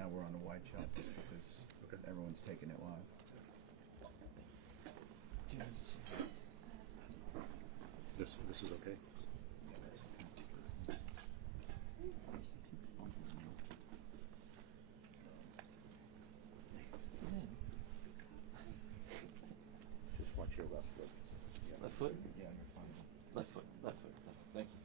now we're on a wide shot just because everyone's taking it live. This is okay. Just watch your left foot. Yeah, Left foot? Yeah, you're fine. Left foot, left foot, left foot. Thank you.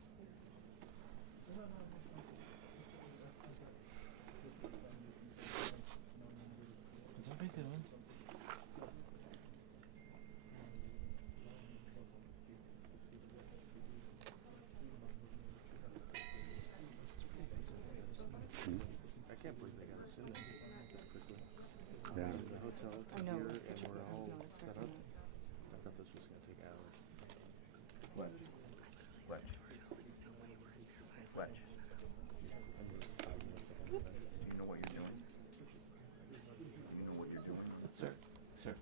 What's everybody doing? I can't believe they got us in this quickly. Yeah. The hotel I know, here, it was such and a we're I was all not set expecting up. that. I thought this was going to take hours. Wedge. Wedge. Wedge. Do you know what you're doing? Do you know what you're doing? Sir, sir.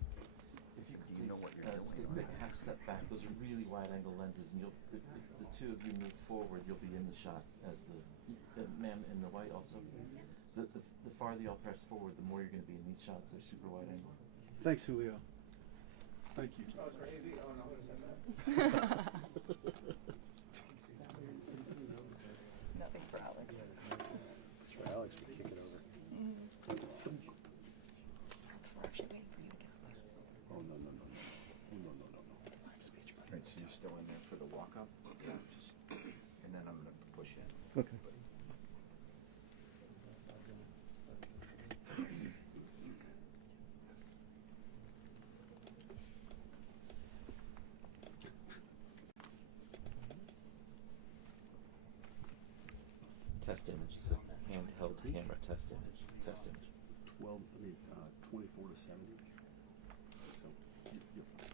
If you Do you know what you're doing? just take a half step back. Those are really wide angle lenses, and you'll if the two of you move forward, you'll be in the shot as the ma'am in the white also. The farther y'all press forward, the more you're going to be in these shots. They're super wide angle. Thanks, Julio. Thank you. Oh, it's crazy. Oh, no, I said that. Nothing for Alex. That's right, Alex would kick it over. Alex, we're actually waiting for you to get up there. Oh, no. Oh, no. I'm speech Right, so you're still in there for the walk up? Yeah. And then I'm going to push in. Okay. Test image. So handheld camera. Test image. Test image. 24 to 70. So, you're fine.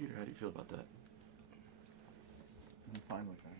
Peter, how do you feel about that? I'm fine with that.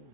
No.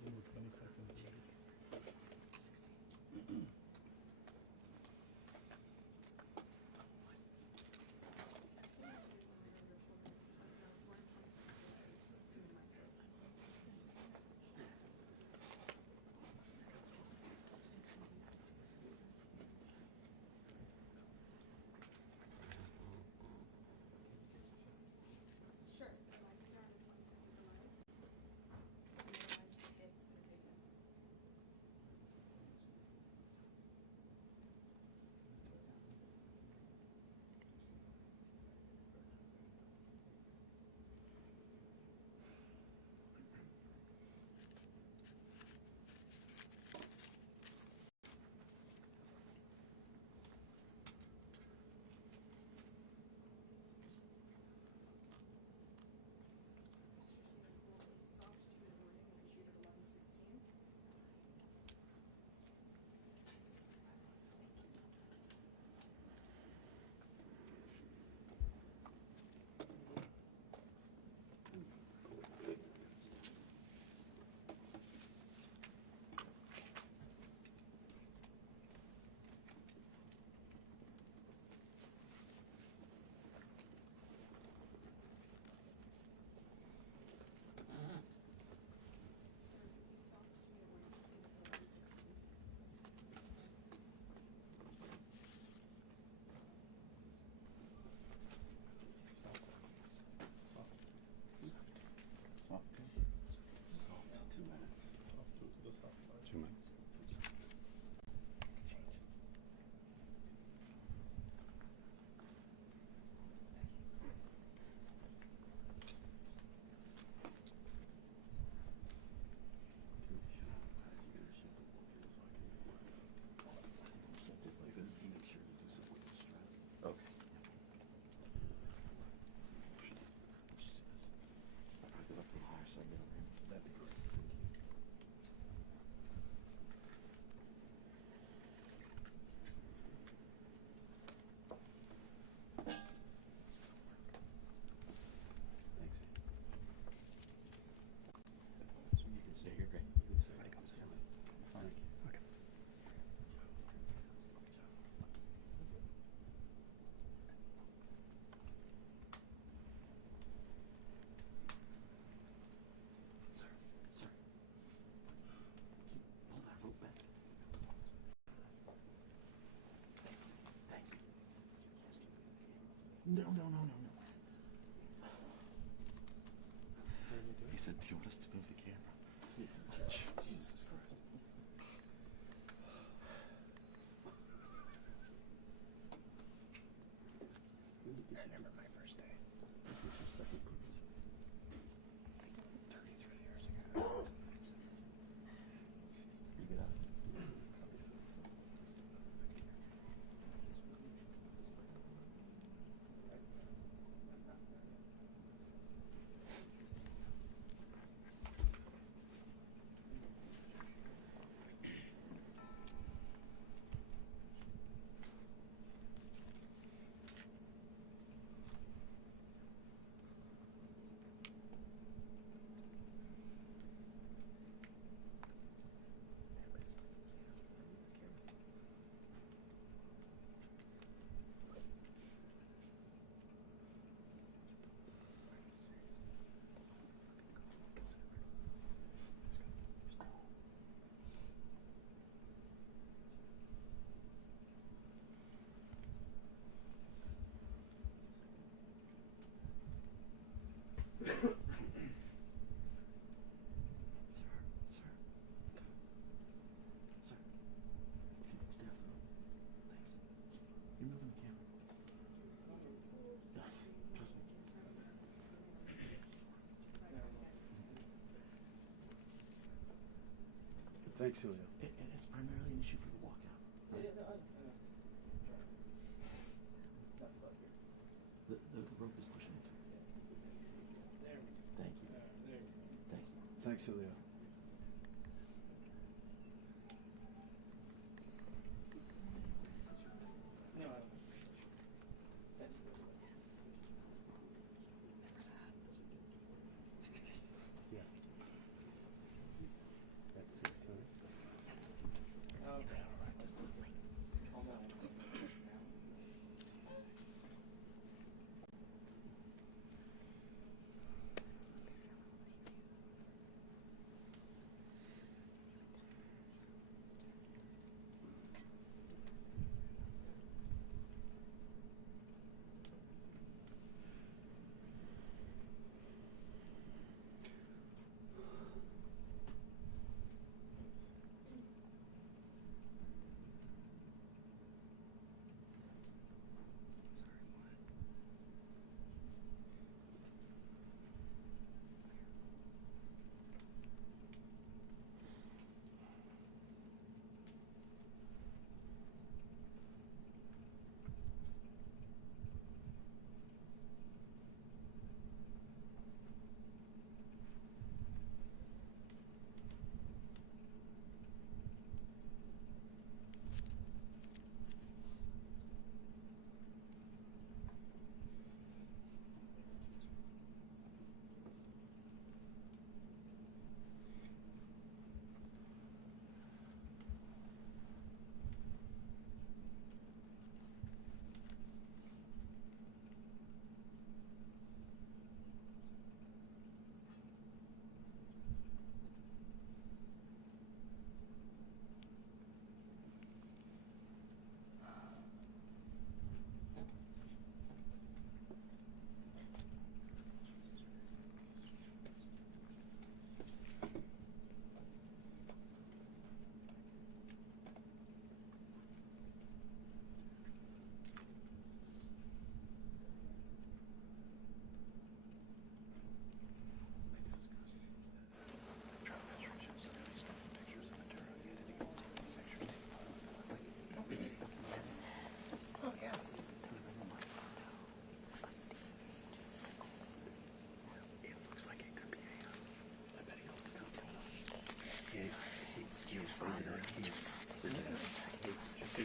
He said, do you want us to move the camera? Jesus Christ. I remember my first day. 33 years ago. You get out. Thanks, Julio. It's primarily an issue for the walkout. The rope is pushing it. Thank you. Thank you. Thanks, Julio.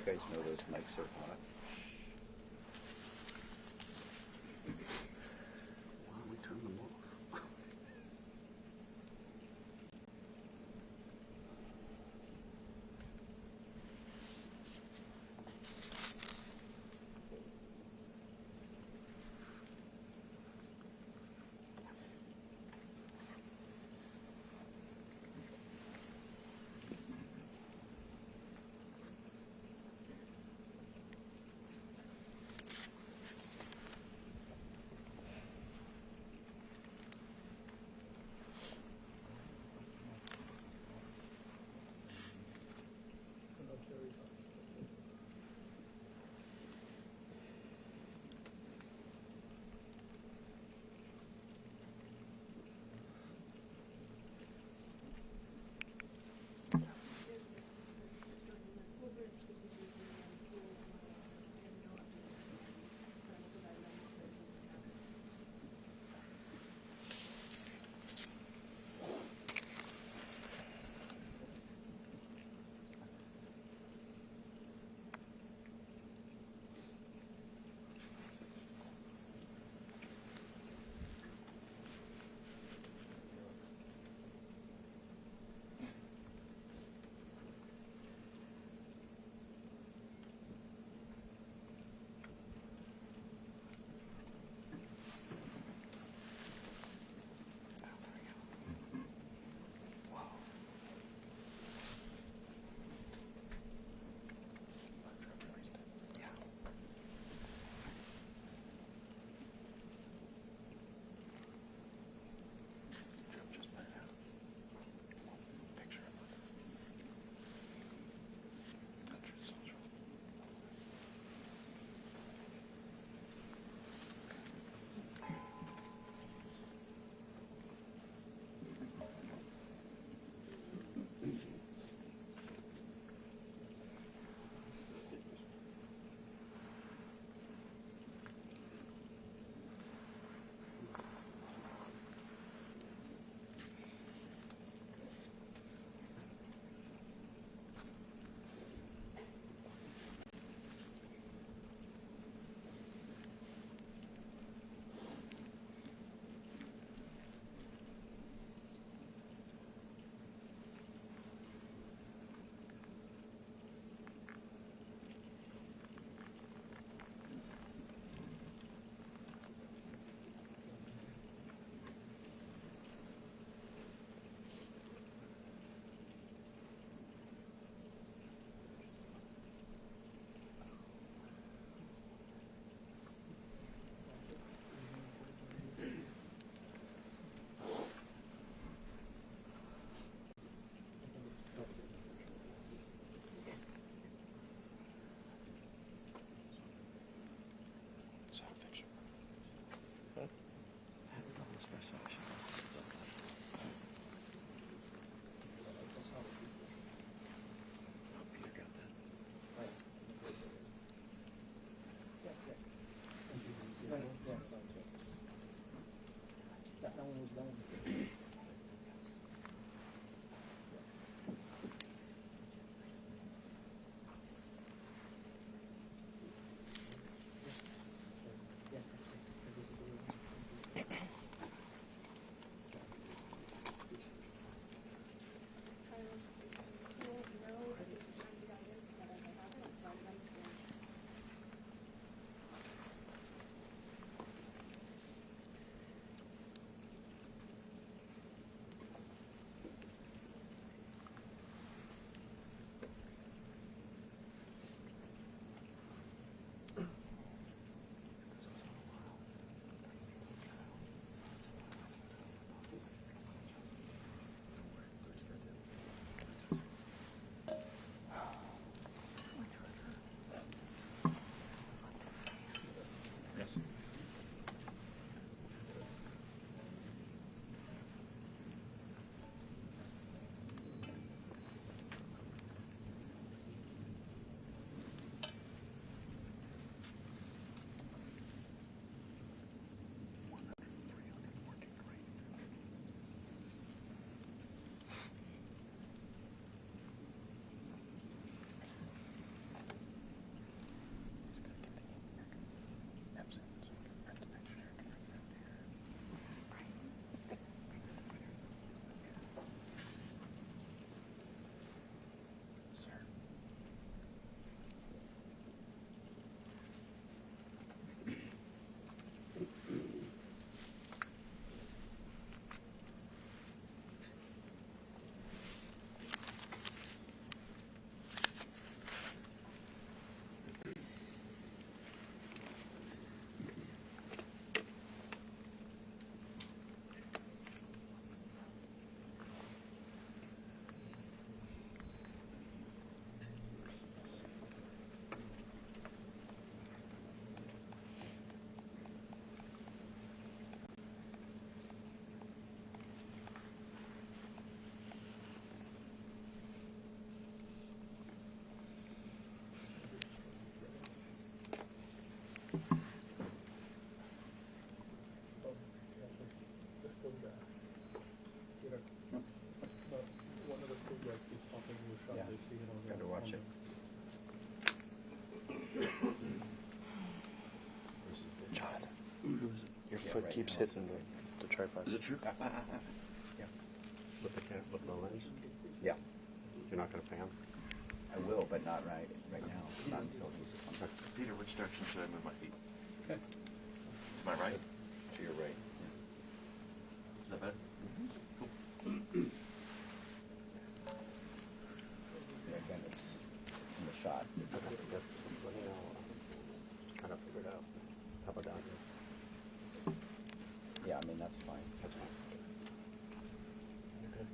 you guys know those mics are hot. Why don't we turn them off? Yeah, gotta watch it. Jonathan, your Yeah, foot right keeps now. hitting the tripod. Is it true? Yeah. With the lens? Yeah, You're not going to pan? I will, but not right now. Not until he's on. Peter, which direction should I move my feet? Okay. To my right? To your right. Is that better? Cool. Yeah, again, it's in the shot. Okay, good. Let me know. Trying to figure it out. How about down here? Yeah, I mean, that's fine. That's fine. Okay.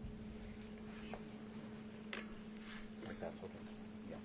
Like that's okay? Yeah.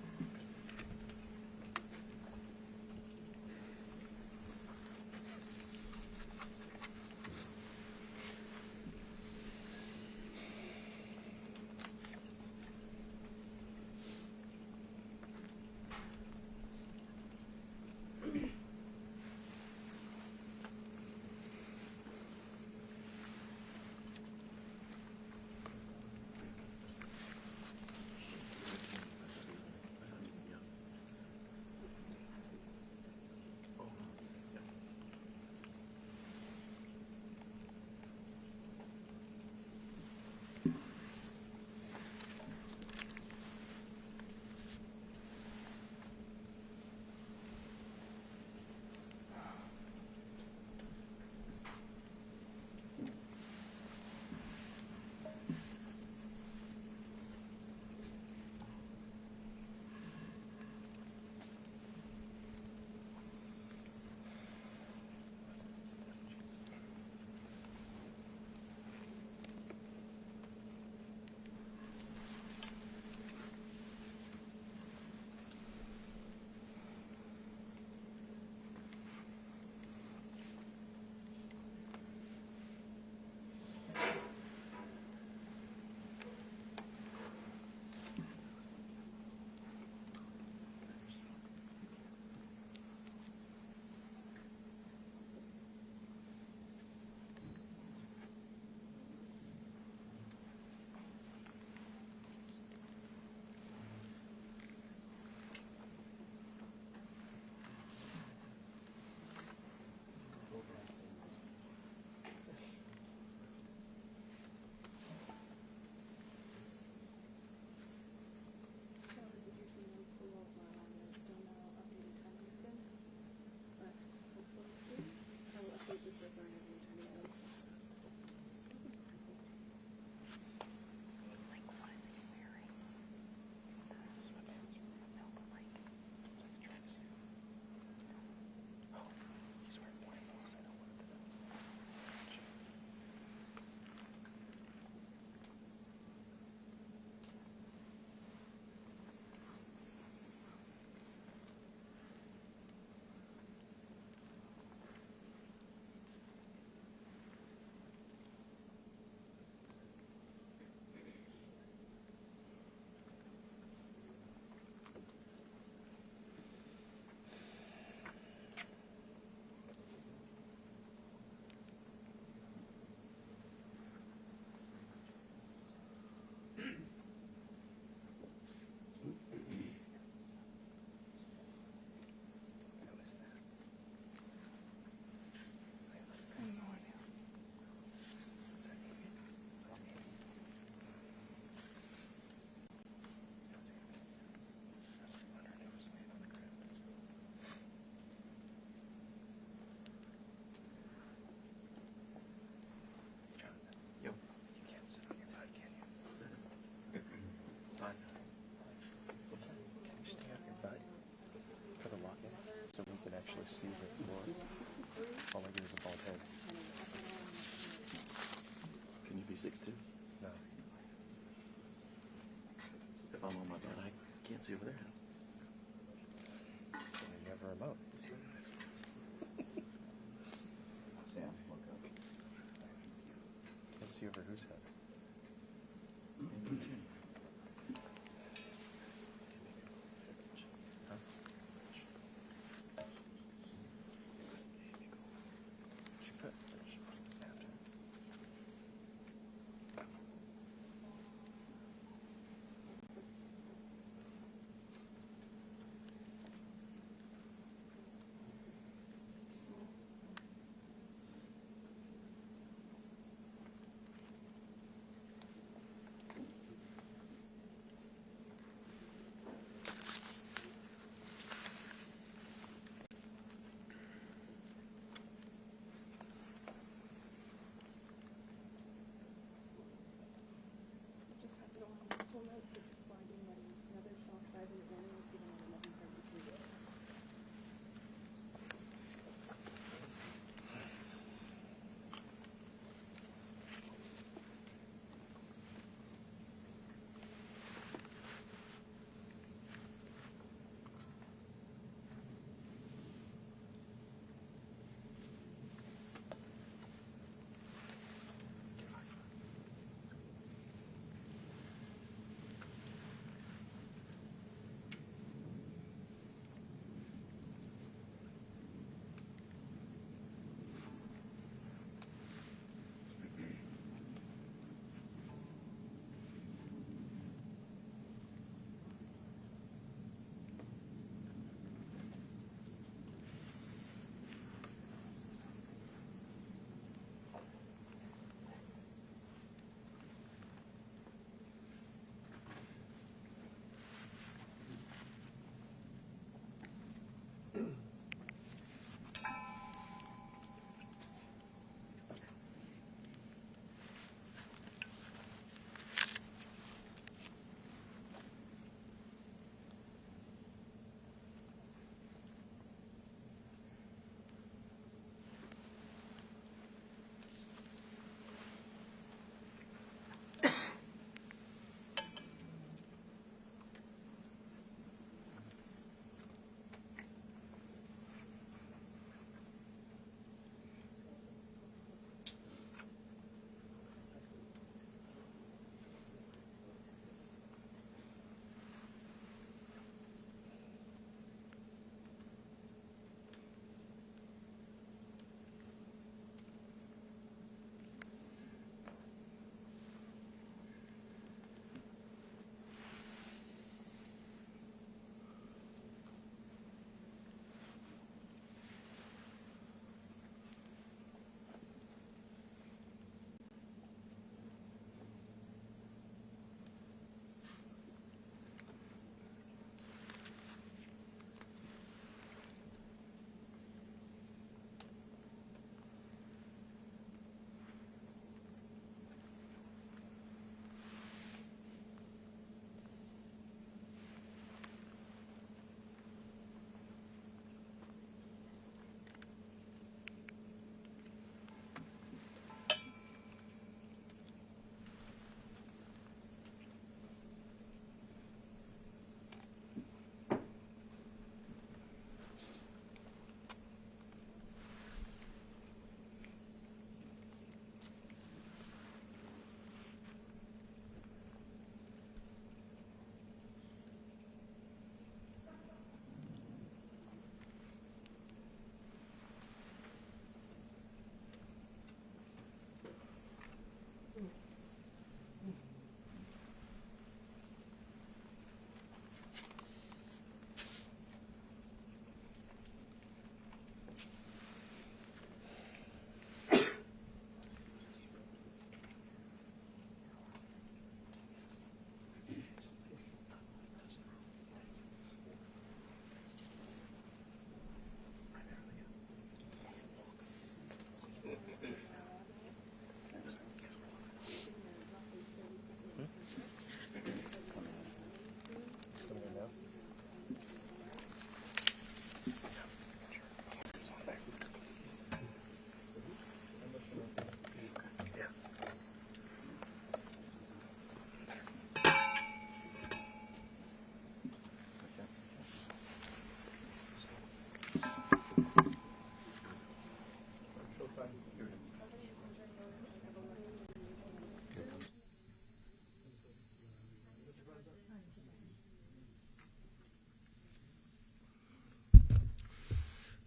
Like, what is he wearing? No, but like. Oh, he's wearing white balls. I know what it is. actually see the floor. All I get is a bald head. Can you be 6'2"? No. If I'm on my bed, I can't see over there. You're never remote. Sam, look up. Can't see over whose head? Me too.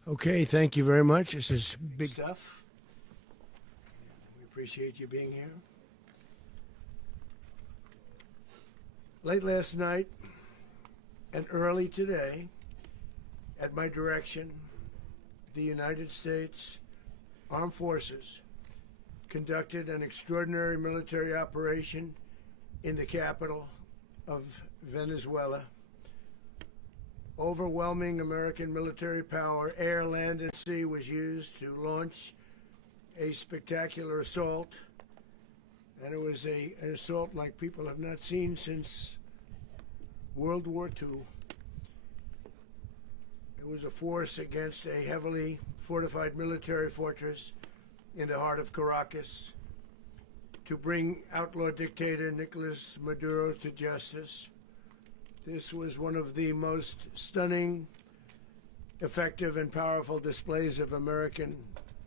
Okay, thank you very much. This is big stuff. We appreciate you being here. Late last night and early today, at my direction, the United States Armed Forces conducted an extraordinary military operation in the capital of Venezuela. Overwhelming American military power, air, land, and sea, was used to launch a spectacular assault. And it was an assault like people have not seen since World War II. It was a force against a heavily fortified military fortress in the heart of Caracas to bring outlaw dictator Nicolás Maduro to justice. This was one of the most stunning, effective, and powerful displays of American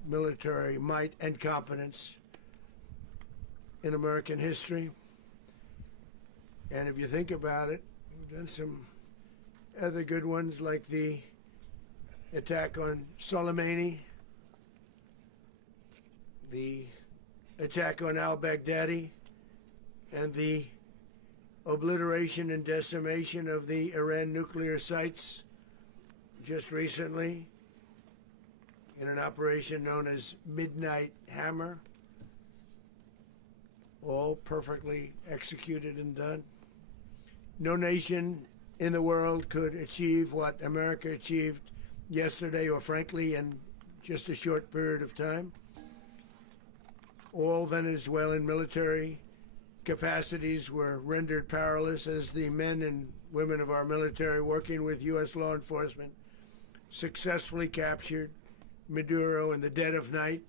military might and competence in American history. And if you think about it, we've done some other good ones, like the attack on Soleimani, the attack on al-Baghdadi, and the obliteration and decimation of the Iran nuclear sites just recently in an operation known as Midnight Hammer, all perfectly executed and done. No nation in the world could achieve what America achieved yesterday, or frankly in just a short period of time. All Venezuelan military capacities were rendered powerless as the men and women of our military, working with U.S. law enforcement, successfully captured Maduro in the dead of night.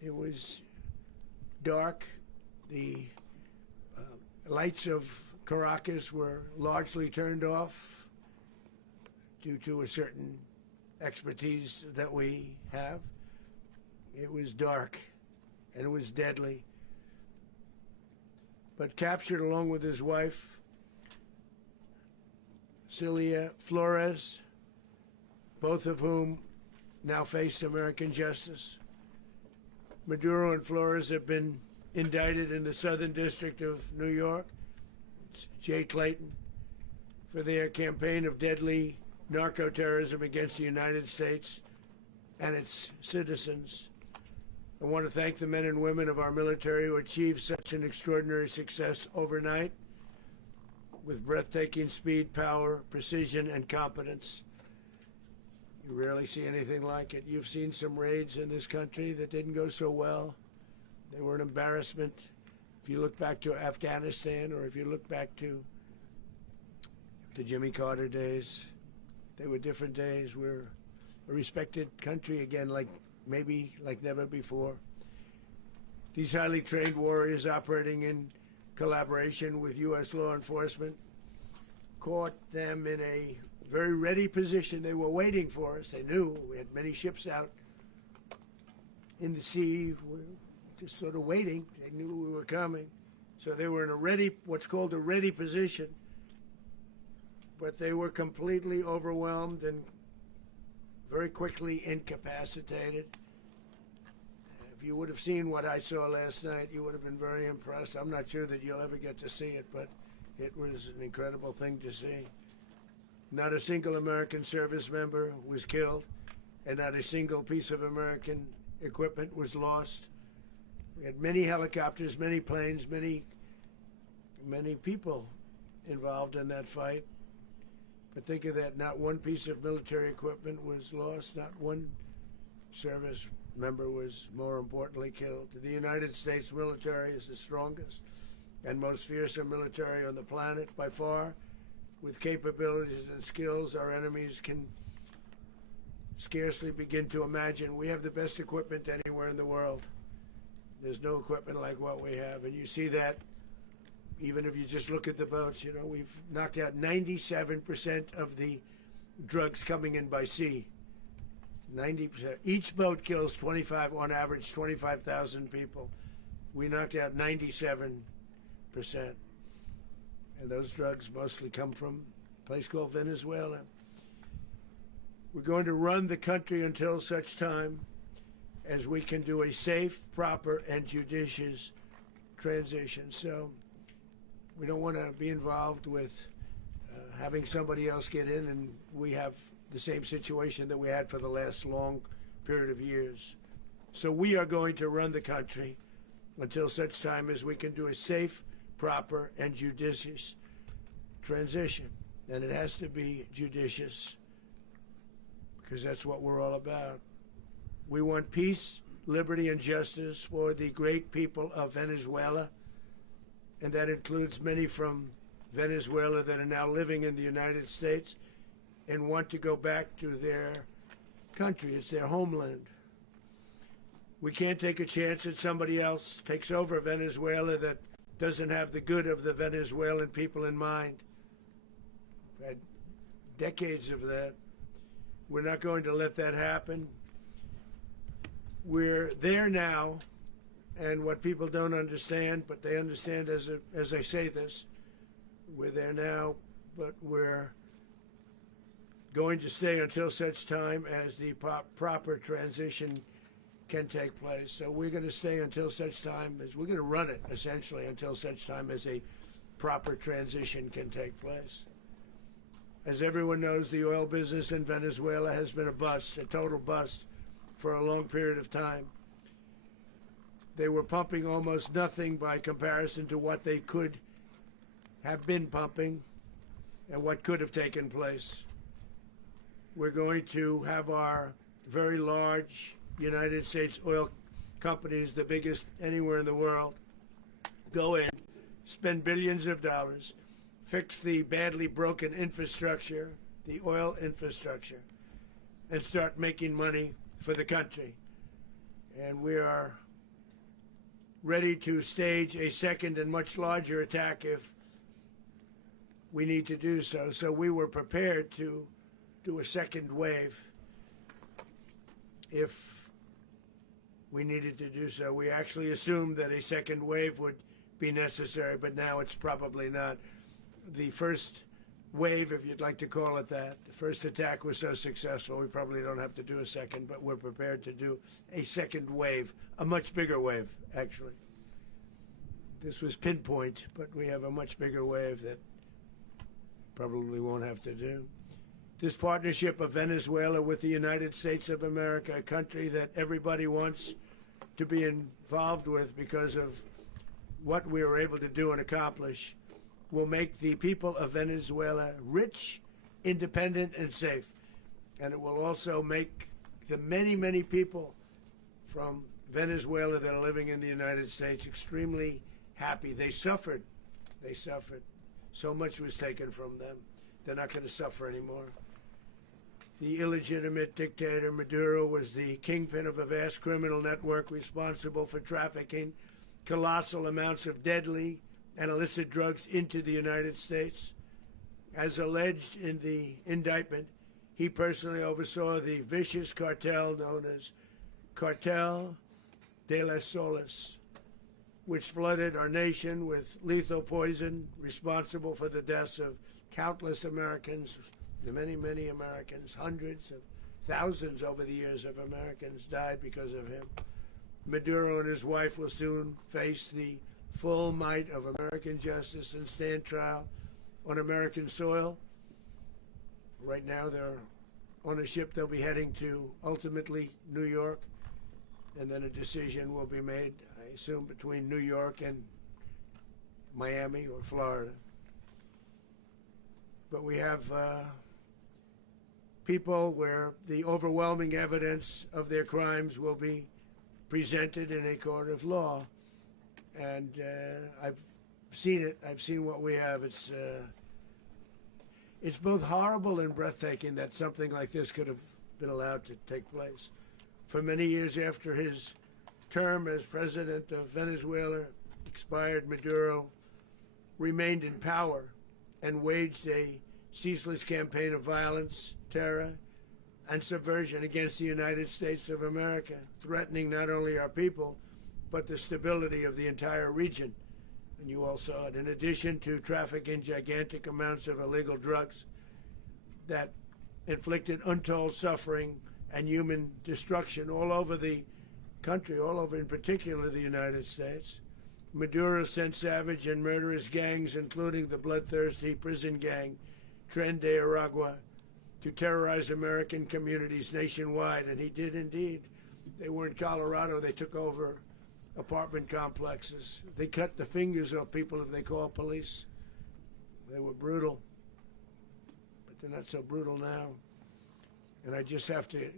It was dark. The lights of Caracas were largely turned off due to a certain expertise that we have. It was dark and it was deadly. But captured along with his wife, Celia Flores, both of whom now face American justice. Maduro and Flores have been indicted in the Southern District of New York, it's Jay Clayton, for their campaign of deadly narco-terrorism against the United States and its citizens. I want to thank the men and women of our military who achieved such an extraordinary success overnight with breathtaking speed, power, precision, and competence. You rarely see anything like it. You've seen some raids in this country that didn't go so well. They were an embarrassment. If you look back to Afghanistan, or if you look back to the Jimmy Carter days, they were different days. We're a respected country again, maybe like never before. These highly trained warriors, operating in collaboration with U.S. law enforcement, caught them in a very ready position. They were waiting for us. They knew we had many ships out in the sea, just sort of waiting. They knew we were coming. So they were in a ready, what's called a ready position. But they were completely overwhelmed and very quickly incapacitated. If you would have seen what I saw last night, you would have been very impressed. I'm not sure that you'll ever get to see it, but it was an incredible thing to see. Not a single American service member was killed, and not a single piece of American equipment was lost. We had many helicopters, many planes, many people involved in that fight. But think of that, not one piece of military equipment was lost, not one service member was, more importantly, killed. The United States military is the strongest and most fearsome military on the planet by far. With capabilities and skills our enemies can scarcely begin to imagine. We have the best equipment anywhere in the world. There's no equipment like what we have, and you see that even if you just look at the boats. You know, we've knocked out 97% of the drugs coming in by sea. 90%. Each boat kills on average 25,000 people. We knocked out 97%. And those drugs mostly come from a place called Venezuela. We're going to run the country until such time as we can do a safe, proper, and judicious transition. So we don't want to be involved with having somebody else get in and we have the same situation that we had for the last long period of years. So we are going to run the country until such time as we can do a safe, proper, and judicious transition. And it has to be judicious because that's what we're all about. We want peace, liberty, and justice for the great people of Venezuela, and that includes many from Venezuela that are now living in the United States and want to go back to their country. It's their homeland. We can't take a chance that somebody else takes over Venezuela that doesn't have the good of the Venezuelan people in mind. We've had decades of that. We're not going to let that happen. We're there now, and what people don't understand, but they understand as I say this, we're there now, but we're going to stay until such time as the proper transition can take place. So we're going to stay until such time as we're going to run it, essentially, until such time as a proper transition can take place. As everyone knows, the oil business in Venezuela has been a bust, a total bust, for a long period of time. They were pumping almost nothing by comparison to what they could have been pumping and what could have taken place. We're going to have our very large United States oil companies, the biggest anywhere in the world, go in, spend billions of dollars, fix the badly broken infrastructure, the oil infrastructure, and start making money for the country. And we are ready to stage a second and much larger attack if we need to do so. So we were prepared to do a second wave if we needed to do so. We actually assumed that a second wave would be necessary, but now it's probably not. The first wave, if you'd like to call it that, the first attack was so successful, we probably don't have to do a second, but we're prepared to do a second wave, a much bigger wave, actually. This was pinpoint, but we have a much bigger wave that probably won't have to do. This partnership of Venezuela with the United States of America, a country that everybody wants to be involved with because of what we were able to do and accomplish, will make the people of Venezuela rich, independent, and safe. And it will also make the many, many people from Venezuela that are living in the United States extremely happy. They suffered. They suffered. So much was taken from them. They're not going to suffer anymore. The illegitimate dictator Maduro was the kingpin of a vast criminal network responsible for trafficking colossal amounts of deadly and illicit drugs into the United States. As alleged in the indictment, he personally oversaw the vicious cartel known as Cartel de las Solas, which flooded our nation with lethal poison, responsible for the deaths of countless Americans, many, many Americans. Hundreds of thousands over the years of Americans died because of him. Maduro and his wife will soon face the full might of American justice and stand trial on American soil. Right now they're on a ship. They'll be heading to ultimately New York, and then a decision will be made, I assume, between New York and Miami or Florida. But we have people where the overwhelming evidence of their crimes will be presented in a court of law. And I've seen it. I've seen what we have. It's both horrible and breathtaking that something like this could have been allowed to take place. For many years after his term as president of Venezuela expired, Maduro remained in power and waged a ceaseless campaign of violence, terror, and subversion against the United States of America, threatening not only our people, but the stability of the entire region. And you all saw it. In addition to trafficking gigantic amounts of illegal drugs that inflicted untold suffering and human destruction all over the country, all over in particular the United States. Maduro sent savage and murderous gangs, including the bloodthirsty prison gang Tren de Aragua, to terrorize American communities nationwide, and he did indeed. They were in Colorado. They took over apartment complexes. They cut the fingers off people if they called police. They were brutal, but they're not so brutal now. And I just have to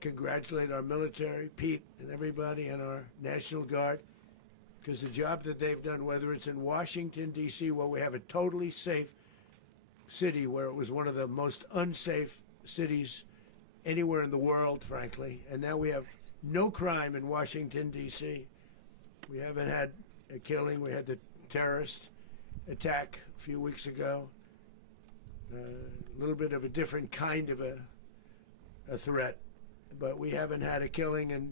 congratulate our military, Pete and everybody, and our National Guard, because the job that they've done, whether it's in Washington, D.C., where we have a totally safe city, where it was one of the most unsafe cities anywhere in the world, frankly, and now we have no crime in Washington, D.C. We haven't had a killing. We had the terrorist attack a few weeks ago. A little bit of a different kind of a threat, but we haven't had a killing in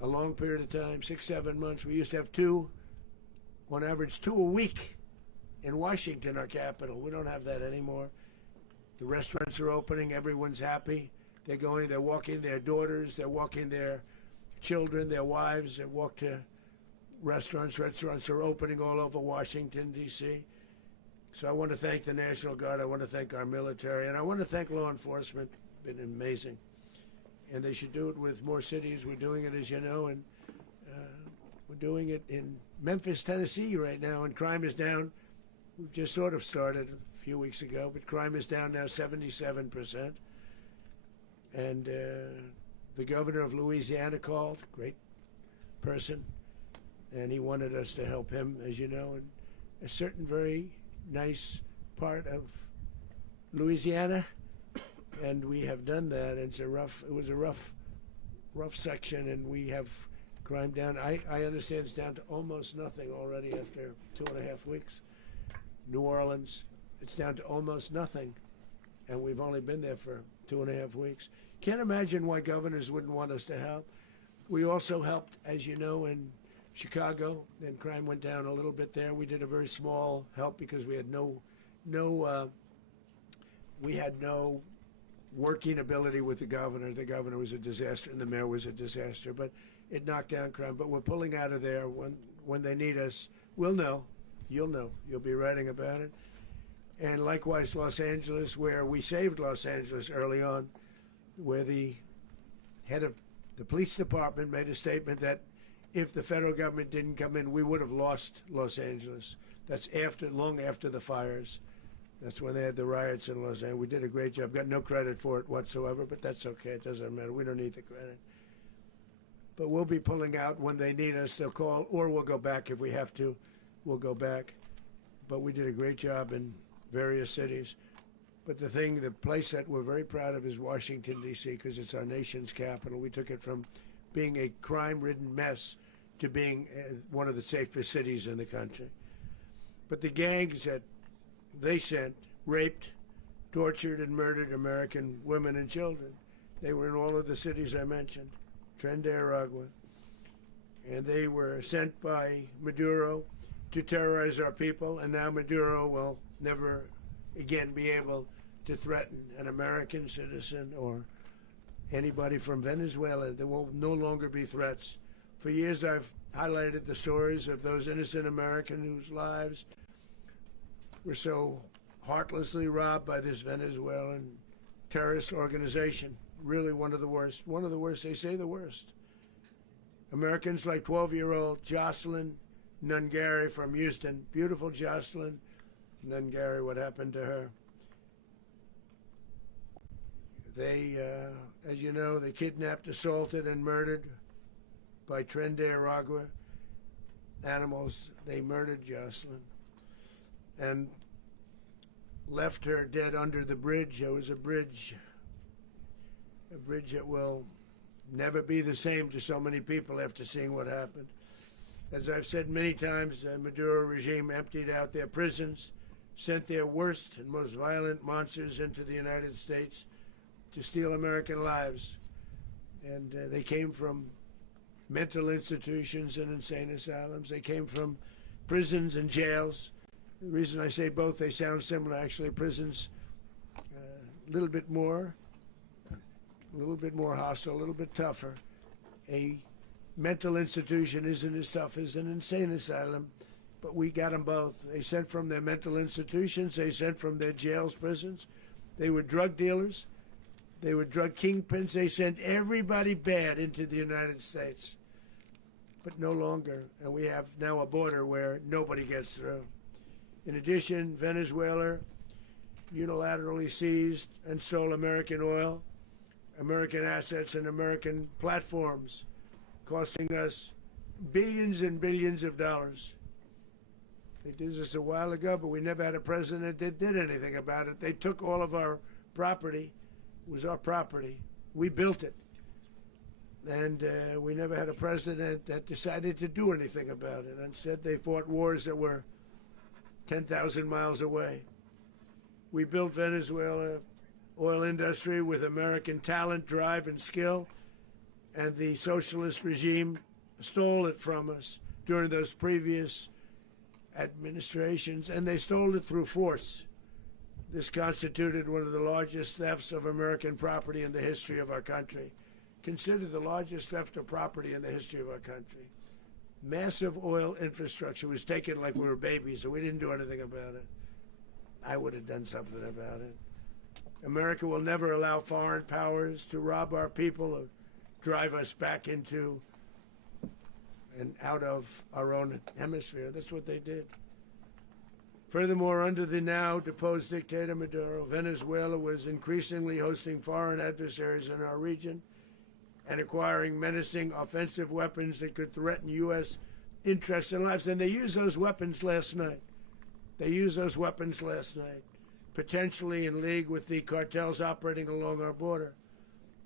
a long period of time, 6-7 months. We used to have two, on average, 2 a week in Washington, our capital. We don't have that anymore. The restaurants are opening. Everyone's happy. They're going, they're walking their daughters, they're walking their children, their wives, they walk to restaurants. Restaurants are opening all over Washington, D.C. So I want to thank the National Guard. I want to thank our military. And I want to thank law enforcement. It's been amazing. And they should do it with more cities. We're doing it, as you know, and we're doing it in Memphis, Tennessee right now, and crime is down. We've just sort of started a few weeks ago, but crime is down now 77%. And the governor of Louisiana called, great person, and he wanted us to help him, as you know, in a certain very nice part of Louisiana, and we have done that. It was a rough section, and we have crime down. I understand it's down to almost nothing already after 2.5 weeks. New Orleans, it's down to almost nothing, and we've only been there for 2.5 weeks. Can't imagine why governors wouldn't want us to help. We also helped, as you know, in Chicago, and crime went down a little bit there. We did a very small help because we had no working ability with the governor. The governor was a disaster, and the mayor was a disaster. But it knocked down crime. But we're pulling out of there when they need us. We'll know. You'll know. You'll be writing about it. And likewise, Los Angeles, where we saved Los Angeles early on, where the head of the police department made a statement that if the federal government didn't come in, we would have lost Los Angeles. That's long after the fires. That's when they had the riots in Los Angeles. We did a great job. Got no credit for it whatsoever, but that's okay. It doesn't matter. We don't need the credit. But we'll be pulling out when they need us. They'll call, or we'll go back if we have to. We'll go back. But we did a great job in various cities. But the place that we're very proud of is Washington, D.C., because it's our nation's capital. We took it from being a crime-ridden mess to being one of the safest cities in the country. But the gangs that they sent raped, tortured, and murdered American women and children. They were in all of the cities I mentioned, Tren de Aragua. And they were sent by Maduro to terrorize our people, and now Maduro will never again be able to threaten an American citizen or anybody from Venezuela. There will no longer be threats. For years I've highlighted the stories of those innocent Americans whose lives were so heartlessly robbed by this Venezuelan terrorist organization. Really one of the worst. One of the worst, they say the worst. Americans like 12-year-old Jocelyn Nungary from Houston. Beautiful Jocelyn Nungary, what happened to her? They, as you know, they kidnapped, assaulted, and murdered by Tren de Aragua animals. They murdered Jocelyn and left her dead under the bridge. There was a bridge that will never be the same to so many people after seeing what happened. As I've said many times, the Maduro regime emptied out their prisons, sent their worst and most violent monsters into the United States to steal American lives. And they came from mental institutions and insane asylums. They came from prisons and jails. The reason I say both, they sound similar. Actually, prisons, little bit more hostile, a little bit tougher. A mental institution isn't as tough as an insane asylum, but we got them both. They sent from their mental institutions, they sent from their jails, prisons. They were drug dealers, they were drug kingpins, they sent everybody bad into the United States. But no longer, and we have now a border where nobody gets through. In addition, Venezuela unilaterally seized and stole American oil, American assets, and American platforms, costing us billions and billions of dollars. They did this a while ago, but we never had a president that did anything about it. They took all of our property. It was our property. We built it. And we never had a president that decided to do anything about it. Instead, they fought wars that were 10,000 miles away. We built Venezuela oil industry with American talent, drive, and skill, and the socialist regime stole it from us during those previous administrations, and they stole it through force. This constituted one of the largest thefts of American property in the history of our country. Considered the largest theft of property in the history of our country. Massive oil infrastructure was taken like we were babies, and we didn't do anything about it. I would have done something about it. America will never allow foreign powers to rob our people or drive us back into and out of our own hemisphere. That's what they did. Furthermore, under the now deposed dictator Maduro, Venezuela was increasingly hosting foreign adversaries in our region and acquiring menacing offensive weapons that could threaten U.S. interests and lives. And they used those weapons last night. Potentially in league with the cartels operating along our border.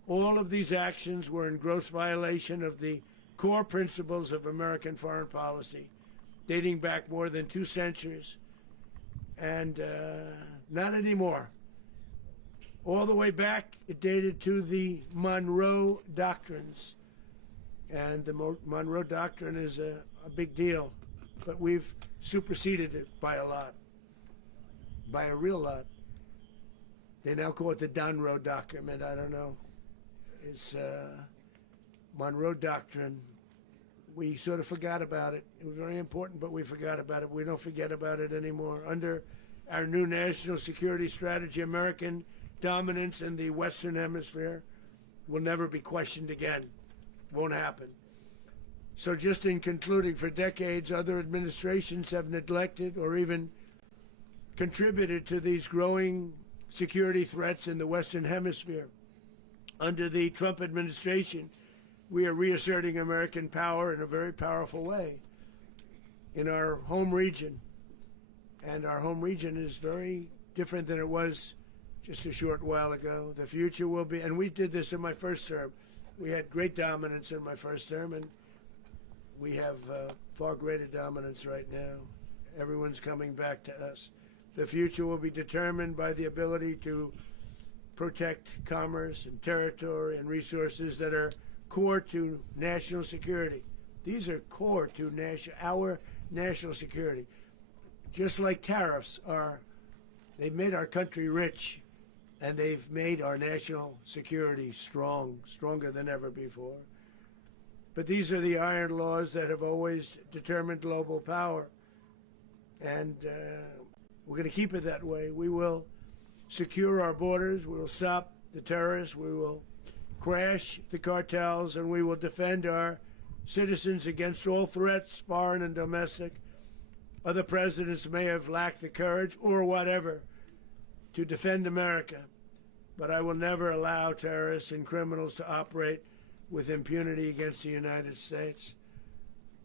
All of these actions were in gross violation of the core principles of American foreign policy, dating back more than 2 centuries. And not anymore. All the way back, it dated to the Monroe Doctrines. And the Monroe Doctrine is a big deal. But we've superseded it by a lot. By a real lot. They now call it the Monroe Document. I don't know. It's Monroe Doctrine. We sort of forgot about it. It was very important, but we forgot about it. We don't forget about it anymore. Under our new national security strategy, American dominance in the Western Hemisphere will never be questioned again. Won't happen. So just in concluding, for decades, other administrations have neglected or even contributed to these growing security threats in the Western Hemisphere. Under the Trump administration, we are reasserting American power in a very powerful way in our home region. And our home region is very different than it was just a short while ago. The future will be, and we did this in my first term. We had great dominance in my first term, and we have far greater dominance right now. Everyone's coming back to us. The future will be determined by the ability to protect commerce and territory and resources that are core to national security. These are core to our national security. Just like tariffs are, they've made our country rich, and they've made our national security stronger than ever before. But these are the iron laws that have always determined global power. And we're going to keep it that way. We will secure our borders. We will stop the terrorists. We will crash the cartels, and we will defend our citizens against all threats, foreign and domestic. Other presidents may have lacked the courage or whatever to defend America, but I will never allow terrorists and criminals to operate with impunity against the United States.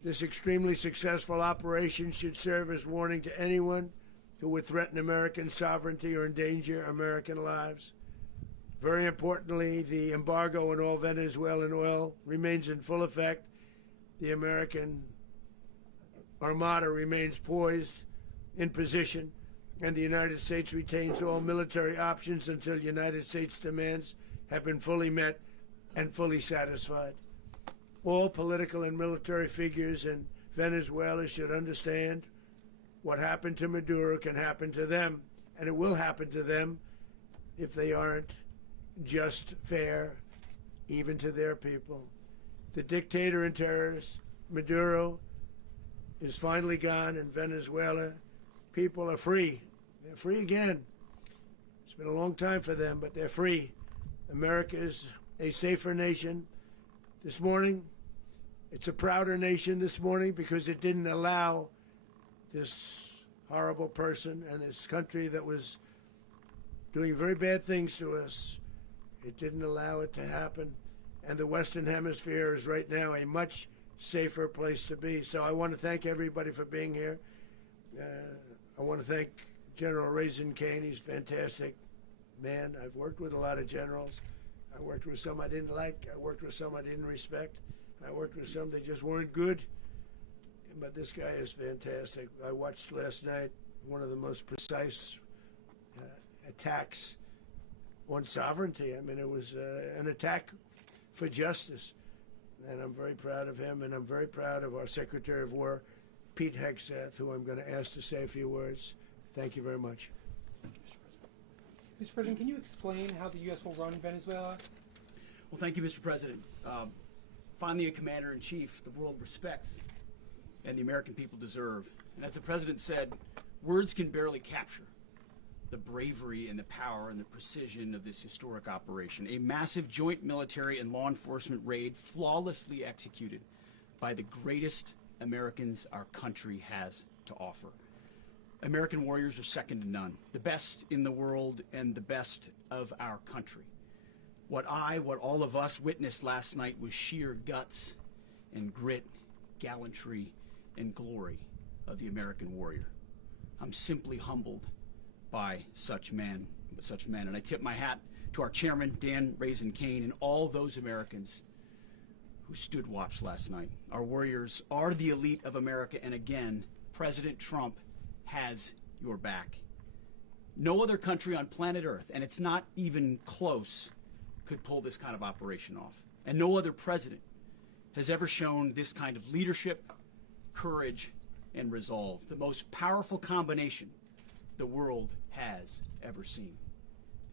This extremely successful operation should serve as warning to anyone who would threaten American sovereignty or endanger American lives. Very importantly, the embargo on all Venezuelan oil remains in full effect. The American Armada remains poised in position, and the United States retains all military options until United States demands have been fully met and fully satisfied. All political and military figures in Venezuela should understand what happened to Maduro can happen to them, and it will happen to them if they aren't just, fair, even to their people. The dictator and terrorist, Maduro, is finally gone in Venezuela. People are free. They're free again. It's been a long time for them, but they're free. America is a safer nation. This morning, it's a prouder nation this morning because it didn't allow this horrible person and this country that was doing very bad things to us. It didn't allow it to happen. And the Western Hemisphere is right now a much safer place to be. So I want to thank everybody for being here. I want to thank General Raisin Kane. He's a fantastic man. I've worked with a lot of generals. I worked with some I didn't like. I worked with some I didn't respect. I worked with some that just weren't good. But this guy is fantastic. I watched last night one of the most precise attacks on sovereignty. I mean, it was an attack for justice. And I'm very proud of him, and I'm very proud of our Secretary of War, Pete Hegseth, who I'm going to ask to say a few words. Thank you very much. Mr. President, can you explain how the U.S. will run Venezuela? Well, thank you, Mr. President. Finally, a commander-in-chief the world respects and the American people deserve. And as the President said, words can barely capture the bravery and the power and the precision of this historic operation. A massive joint military and law enforcement raid flawlessly executed by the greatest Americans our country has to offer. American warriors are second to none, the best in the world and the best of our country. What all of us witnessed last night was sheer guts and grit, gallantry, and glory of the American warrior. I'm simply humbled by such men, and I tip my hat to our chairman, Dan Raisin Kane, and all those Americans who stood watch last night. Our warriors are the elite of America, and again, President Trump has your back. No other country on planet Earth, and it's not even close, could pull this kind of operation off. And no other president has ever shown this kind of leadership, courage, and resolve, the most powerful combination the world has ever seen.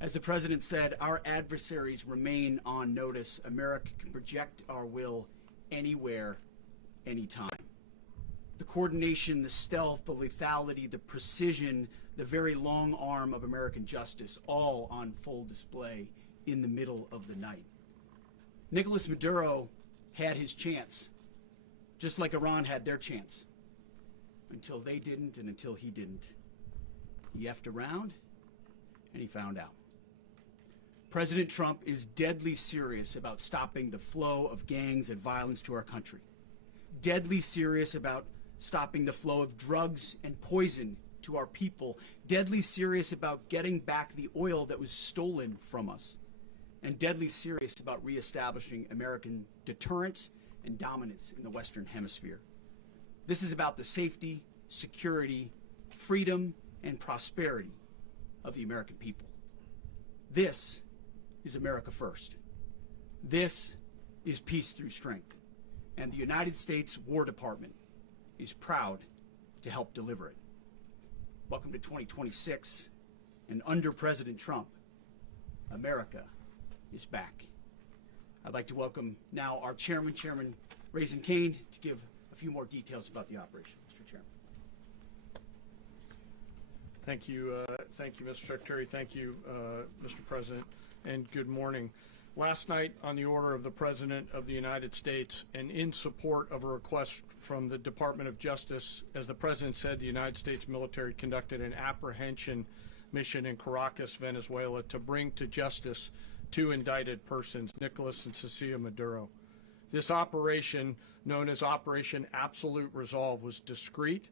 As the President said, our adversaries remain on notice. America can project our will anywhere, anytime. The coordination, the stealth, the lethality, the precision, the very long arm of American justice, all on full display in the middle of the night. Nicolás Maduro had his chance, just like Iran had their chance, until they didn't and until he didn't. He effed around, and he found out. President Trump is deadly serious about stopping the flow of gangs and violence to our country. Deadly serious about stopping the flow of drugs and poison to our people. Deadly serious about getting back the oil that was stolen from us. And deadly serious about reestablishing American deterrence and dominance in the Western Hemisphere. This is about the safety, security, freedom, and prosperity of the American people. This is America first. This is peace through strength. And the United States War Department is proud to help deliver it. Welcome to 2026, and under President Trump, America is back. I'd like to welcome now our chairman, Chairman Raisin Kane, to give a few more details about the operation. Mr. Chairman. Thank you, Mr. Secretary. Thank you, Mr. President, and good morning. Last night, on the order of the President of the United States and in support of a request from the Department of Justice, as the President said, the United States military conducted an apprehension mission in Caracas, Venezuela, to bring to justice two indicted persons, Nicolas and Cecilia Maduro. This operation, known as Operation Absolute Resolve, was discreet,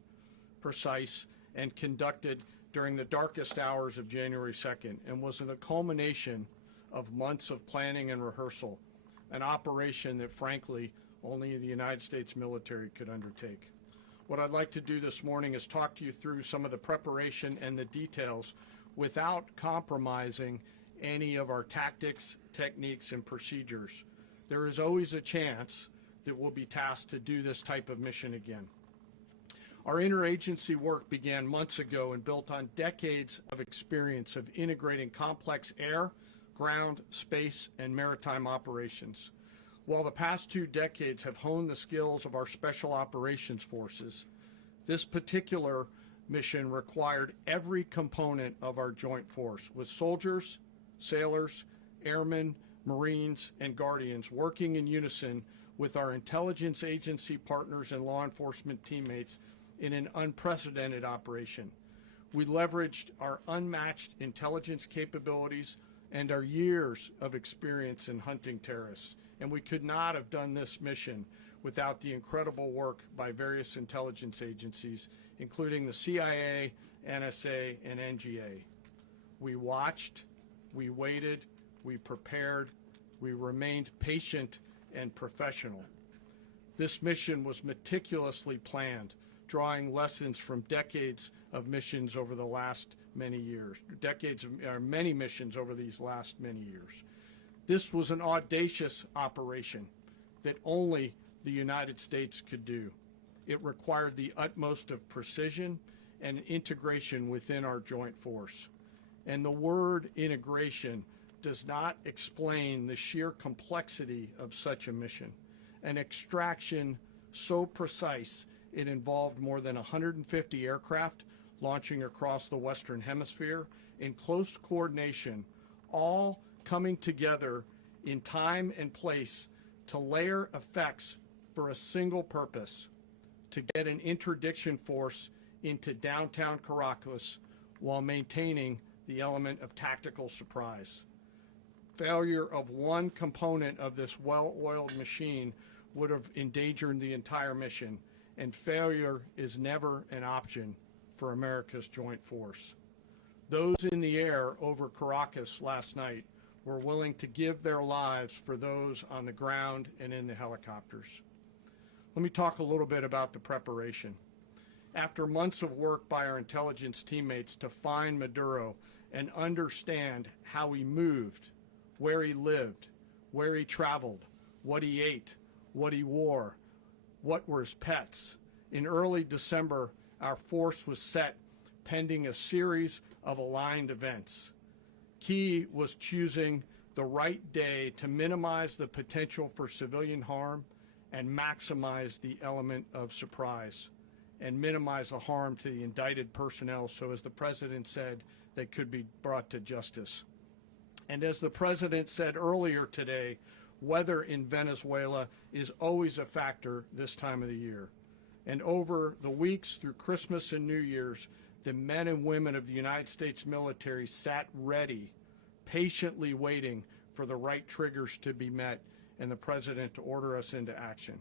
precise, and conducted during the darkest hours of January 2nd and was the culmination of months of planning and rehearsal, an operation that, frankly, only the United States military could undertake. What I'd like to do this morning is talk to you through some of the preparation and the details without compromising any of our tactics, techniques, and procedures. There is always a chance that we'll be tasked to do this type of mission again. Our interagency work began months ago and built on decades of experience of integrating complex air, ground, space, and maritime operations. While the past 2 decades have honed the skills of our special operations forces, this particular mission required every component of our joint force, with soldiers, sailors, airmen, Marines, and Guardians working in unison with our intelligence agency partners and law enforcement teammates in an unprecedented operation. We leveraged our unmatched intelligence capabilities and our years of experience in hunting terrorists, and we could not have done this mission without the incredible work by various intelligence agencies, including the CIA, NSA, and NGA. We watched, we waited, we prepared, we remained patient and professional. This mission was meticulously planned, drawing lessons from decades of missions over the last many years, many missions over these last many years. This was an audacious operation that only the United States could do. It required the utmost of precision and integration within our joint force. And the word integration does not explain the sheer complexity of such a mission. An extraction so precise it involved more than 150 aircraft launching across the Western Hemisphere in close coordination, all coming together in time and place to layer effects for a single purpose: to get an interdiction force into downtown Caracas while maintaining the element of tactical surprise. Failure of one component of this well-oiled machine would have endangered the entire mission, and failure is never an option for America's joint force. Those in the air over Caracas last night were willing to give their lives for those on the ground and in the helicopters. Let me talk a little bit about the preparation. After months of work by our intelligence teammates to find Maduro and understand how he moved, where he lived, where he traveled, what he ate, what he wore, what were his pets, in early December, our force was set pending a series of aligned events. Key was choosing the right day to minimize the potential for civilian harm and maximize the element of surprise, and minimize the harm to the indicted personnel so, as the President said, they could be brought to justice. And as the President said earlier today, weather in Venezuela is always a factor this time of the year. And over the weeks through Christmas and New Year's, the men and women of the United States military sat ready, patiently waiting for the right triggers to be met and the President to order us into action.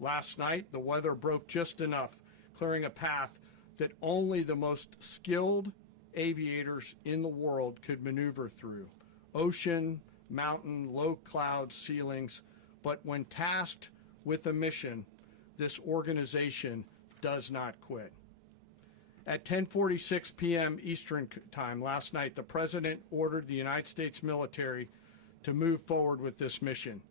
Last night, the weather broke just enough, clearing a path that only the most skilled aviators in the world could maneuver through. Ocean, mountain, low cloud ceilings, but when tasked with a mission, this organization does not quit. At 10:46 p.m. Eastern Time last night, the President ordered the United States military to move forward with this mission.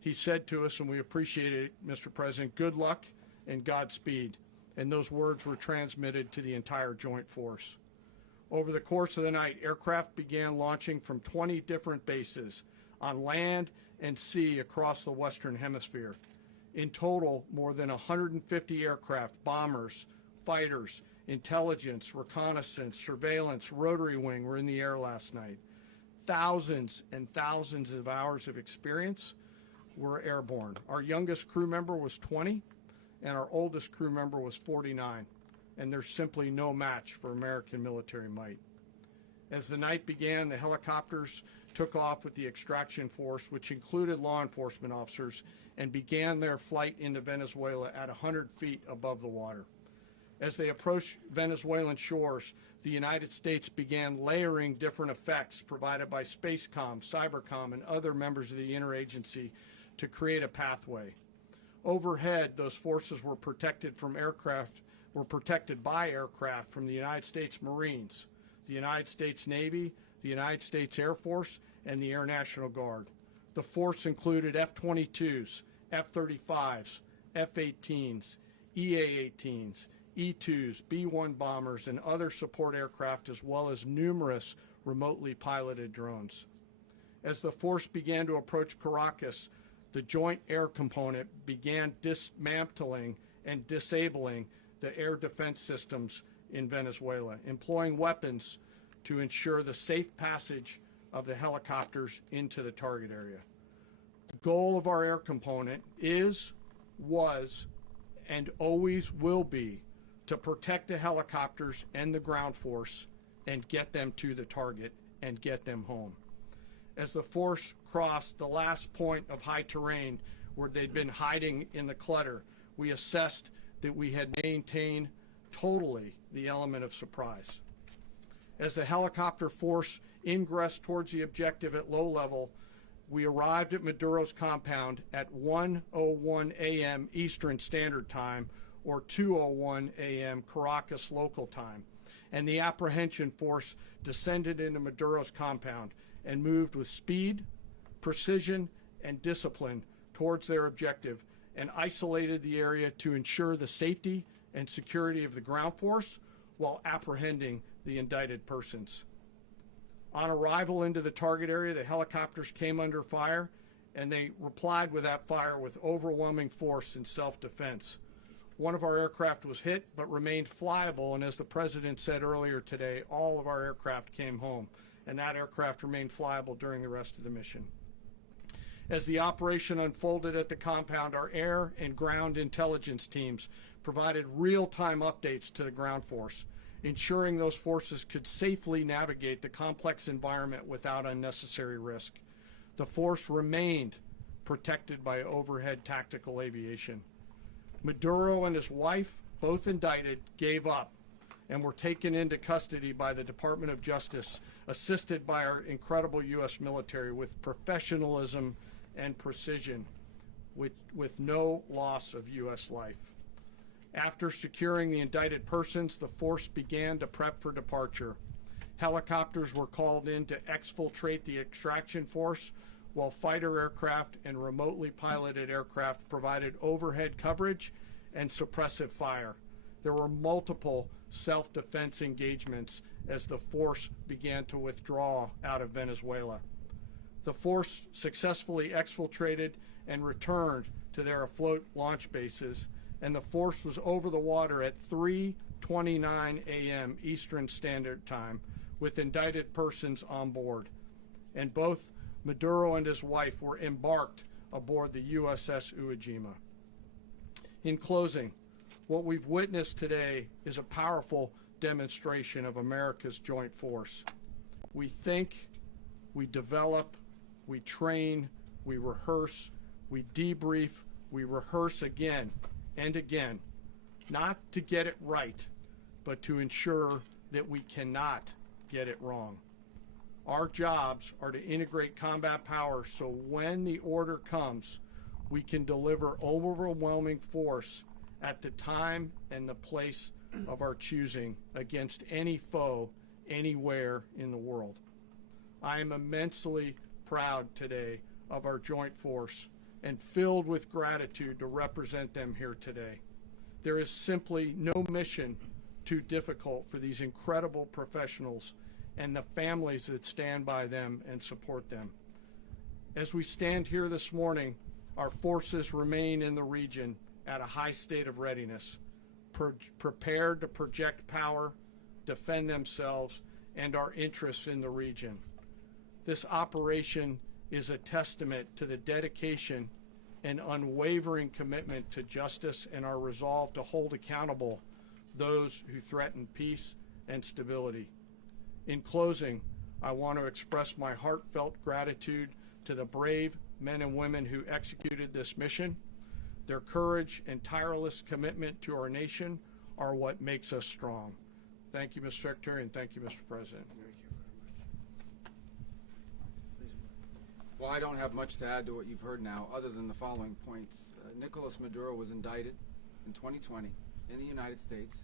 He said to us, and we appreciate it, Mr. President, good luck and Godspeed. And those words were transmitted to the entire joint force. Over the course of the night, aircraft began launching from 20 different bases on land and sea across the Western Hemisphere. In total, more than 150 aircraft, bombers, fighters, intelligence, reconnaissance, surveillance, rotary wing were in the air last night. Thousands and thousands of hours of experience were airborne. Our youngest crew member was 20, and our oldest crew member was 49, and there's simply no match for American military might. As the night began, the helicopters took off with the extraction force, which included law enforcement officers, and began their flight into Venezuela at 100 feet above the water. As they approached Venezuelan shores, the United States began layering different effects provided by Spacecom, Cybercom, and other members of the interagency to create a pathway. Overhead, those forces were protected by aircraft from the United States Marines, the United States Navy, the United States Air Force, and the Air National Guard. The force included F-22s, F-35s, F-18s, EA-18s, E-2s, B-1 bombers, and other support aircraft, as well as numerous remotely piloted drones. As the force began to approach Caracas, the Joint Air Component began dismantling and disabling the air defense systems in Venezuela, employing weapons to ensure the safe passage of the helicopters into the target area. The goal of our air component is, was, and always will be to protect the helicopters and the ground force and get them to the target and get them home. As the force crossed the last point of high terrain where they'd been hiding in the clutter, we assessed that we had maintained totally the element of surprise. As the helicopter force ingressed towards the objective at low level, we arrived at Maduro's compound at 1:01 a.m. Eastern Standard Time, or 2:01 a.m. Caracas local time, and the apprehension force descended into Maduro's compound and moved with speed, precision, and discipline towards their objective, and isolated the area to ensure the safety and security of the ground force while apprehending the indicted persons. On arrival into the target area, the helicopters came under fire, and they replied with that fire with overwhelming force in self-defense. One of our aircraft was hit but remained flyable, and as the President said earlier today, all of our aircraft came home, and that aircraft remained flyable during the rest of the mission. As the operation unfolded at the compound, our air and ground intelligence teams provided real-time updates to the ground force, ensuring those forces could safely navigate the complex environment without unnecessary risk. The force remained protected by overhead tactical aviation. Maduro and his wife, both indicted, gave up and were taken into custody by the Department of Justice, assisted by our incredible U.S. military with professionalism and precision, with no loss of U.S. life. After securing the indicted persons, the force began to prep for departure. Helicopters were called in to exfiltrate the extraction force, while fighter aircraft and remotely piloted aircraft provided overhead coverage and suppressive fire. There were multiple self-defense engagements as the force began to withdraw out of Venezuela. The force successfully exfiltrated and returned to their afloat launch bases, and the force was over the water at 3:29 a.m. Eastern Standard Time with indicted persons on board. And both Maduro and his wife were embarked aboard the USS Iwo Jima. In closing, what we've witnessed today is a powerful demonstration of America's joint force. We think, we develop, we train, we rehearse, we debrief, we rehearse again and again, not to get it right, but to ensure that we cannot get it wrong. Our jobs are to integrate combat power so when the order comes, we can deliver overwhelming force at the time and the place of our choosing against any foe anywhere in the world. I am immensely proud today of our joint force and filled with gratitude to represent them here today. There is simply no mission too difficult for these incredible professionals and the families that stand by them and support them. As we stand here this morning, our forces remain in the region at a high state of readiness, prepared to project power, defend themselves, and our interests in the region. This operation is a testament to the dedication and unwavering commitment to justice and our resolve to hold accountable those who threaten peace and stability. In closing, I want to express my heartfelt gratitude to the brave men and women who executed this mission. Their courage and tireless commitment to our nation are what makes us strong. Thank you, Mr. Secretary, and thank you, Mr. President. Well, I don't have much to add to what you've heard now, other than the following points. Nicolás Maduro was indicted in 2020 in the United States.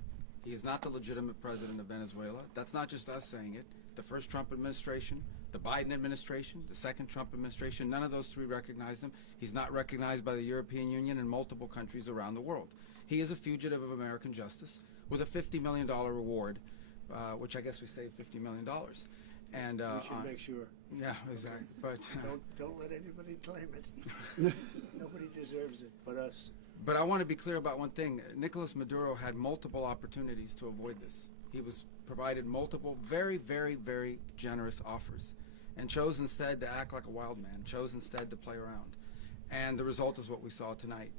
He is not the legitimate president of Venezuela. That's not just us saying it. The first Trump administration, the Biden administration, the second Trump administration, none of those three recognized him. He's not recognized by the European Union and multiple countries around the world. He is a fugitive of American justice with a $50 million reward, which I guess we saved $50 million. And We should make sure. yeah, exactly. But Don't let anybody claim it. Nobody deserves it but us. But I want to be clear about one thing. Nicolás Maduro had multiple opportunities to avoid this. He was provided multiple very, very, very generous offers and chose instead to act like a wild man, chose instead to play around. And the result is what we saw tonight.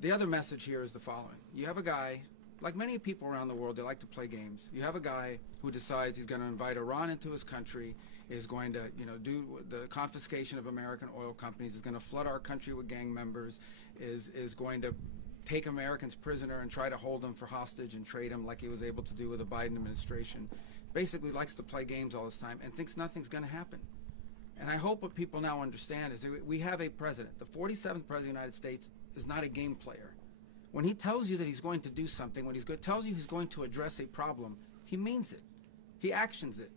The other message here is the following. You have a guy, like many people around the world, they like to play games. You have a guy who decides he's going to invite Iran into his country, is going to, do the confiscation of American oil companies, is going to flood our country with gang members, is going to take Americans prisoner and try to hold them for hostage and trade them like he was able to do with the Biden administration. Basically likes to play games all this time and thinks nothing's going to happen. And I hope what people now understand is that we have a president. The 47th president of the United States is not a game player. When he tells you that he's going to do something, when tells you he's going to address a problem, he means it. He actions it.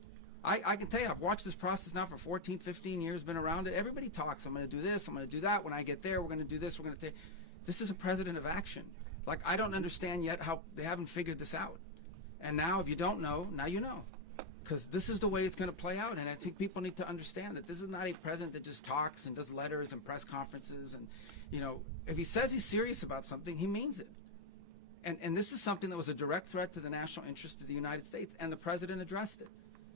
I can tell you, I've watched this process now for 14, 15 years, been around it. Everybody talks, I'm going to do this, I'm going to do that. When I get there, we're going to do this, we're going to take. This is a president of action. Like, I don't understand yet how they haven't figured this out. And now, if you don't know, now you know. Because this is the way it's going to play out. And I think people need to understand that this is not a president that just talks and does letters and press conferences. And, if he says he's serious about something, he means it. And this is something that was a direct threat to the national interest of the United States, and the president addressed it.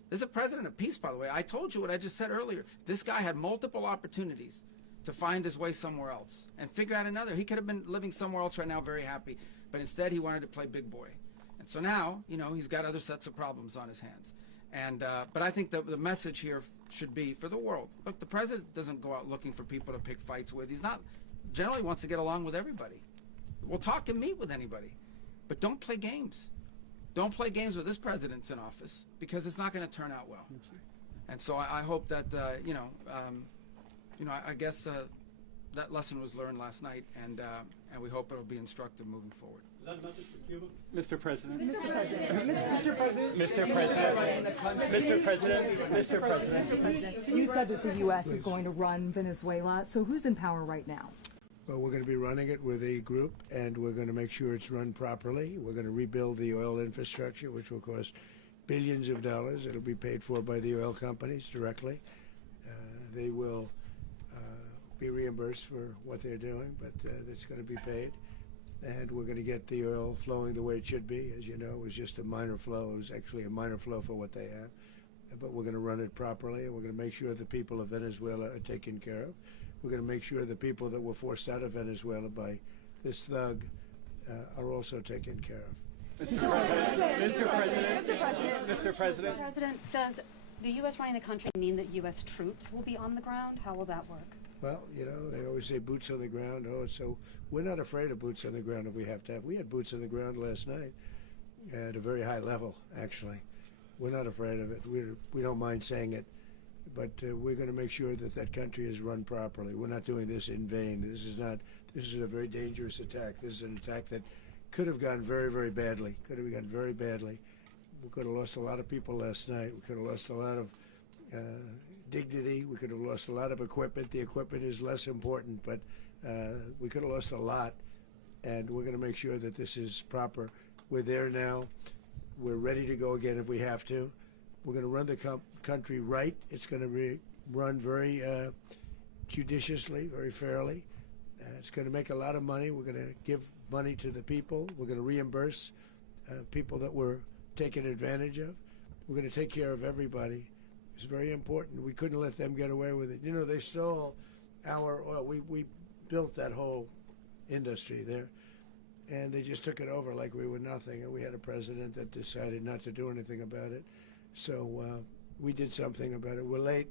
There's a president of peace, by the way. I told you what I just said earlier. This guy had multiple opportunities to find his way somewhere else and figure out another. He could have been living somewhere else right now very happy, but instead he wanted to play big boy. And so now, he's got other sets of problems on his hands. And but I think the message here should be for the world. Look, the president doesn't go out looking for people to pick fights with. He's not, generally wants to get along with everybody. We'll talk and meet with anybody, but don't play games. Don't play games with this president's in office, because it's not going to turn out well. And so I hope that, I guess that lesson was learned last night, and we hope it'll be instructive moving forward. Is that a message for Cuba? Mr. President. Mr. President. Mr. President. Mr. President. Mr. President. You said that the U.S. is going to run Venezuela, so who's in power right now? Well, we're going to be running it with a group, and we're going to make sure it's run properly. We're going to rebuild the oil infrastructure, which will cost billions of dollars. It'll be paid for by the oil companies directly. They will be reimbursed for what they're doing, but it's going to be paid. And we're going to get the oil flowing the way it should be. As you know, it was just a minor flow. It was actually a minor flow for what they have. But we're going to run it properly, and we're going to make sure the people of Venezuela are taken care of. We're going to make sure the people that were forced out of Venezuela by this thug are also taken care of. Mr. President. Mr. President. Mr. President. Mr. President. Mr. President, does the U.S. running the country mean that U.S. troops will be on the ground? How will that work? Well, they always say boots on the ground. So we're not afraid of boots on the ground if we have to have. We had boots on the ground last night at a very high level, actually. We're not afraid of it. We don't mind saying it. But we're going to make sure that that country is run properly. We're not doing this in vain. This is a very dangerous attack. This is an attack that could have gone very, very badly. Could have gone very badly. We could have lost a lot of people last night. We could have lost a lot of dignity. We could have lost a lot of equipment. The equipment is less important, but we could have lost a lot. And we're going to make sure that this is proper. We're there now. We're ready to go again if we have to. We're going to run the country right. It's going to be run very judiciously, very fairly. It's going to make a lot of money. We're going to give money to the people. We're going to reimburse people that were taken advantage of. We're going to take care of everybody. It's very important. We couldn't let them get away with it. They stole our oil. We built that whole industry there, and they just took it over like we were nothing. And we had a president that decided not to do anything about it. So we did something about it. We're late,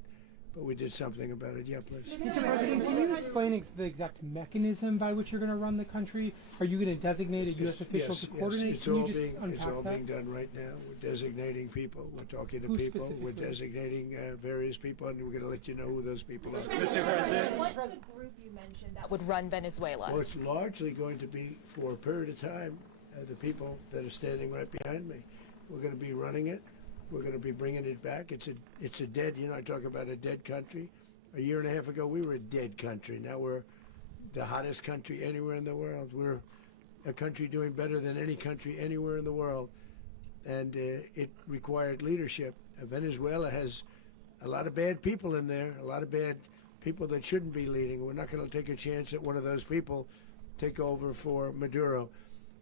but we did something about it. Yeah, please. Mr. President, can you explain the exact mechanism by which you're going to run the country? Are you going to designate a U.S. official to coordinate? It's all being done right now. We're designating people. We're talking to people. We're designating various people, and we're going to let you know who those people are. Mr. President. What's the group you mentioned that would run Venezuela? Well, it's largely going to be, for a period of time, the people that are standing right behind me. We're going to be running it. We're going to be bringing it back. It's a dead, I talk about a dead country. A year and a half ago, we were a dead country. Now we're the hottest country anywhere in the world. We're a country doing better than any country anywhere in the world. And it required leadership. Venezuela has a lot of bad people in there, a lot of bad people that shouldn't be leading. We're not going to take a chance that one of those people take over for Maduro.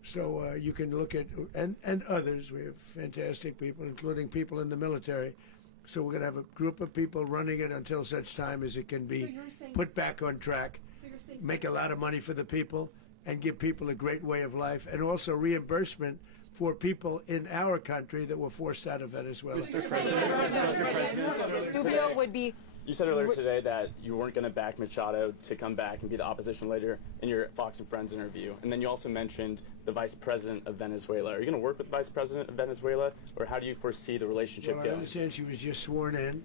So you can look at, and others, we have fantastic people, including people in the military. So we're going to have a group of people running it until such time as it can be put back on track, make a lot of money for the people, and give people a great way of life, and also reimbursement for people in our country that were forced out of Venezuela. Mr. President, Rubio would be. You said earlier today that you weren't going to back Machado to come back and be the opposition leader in your Fox and Friends interview. And then you also mentioned the vice president of Venezuela. Are you going to work with the vice president of Venezuela, or how do you foresee the relationship going? I understand she was just sworn in,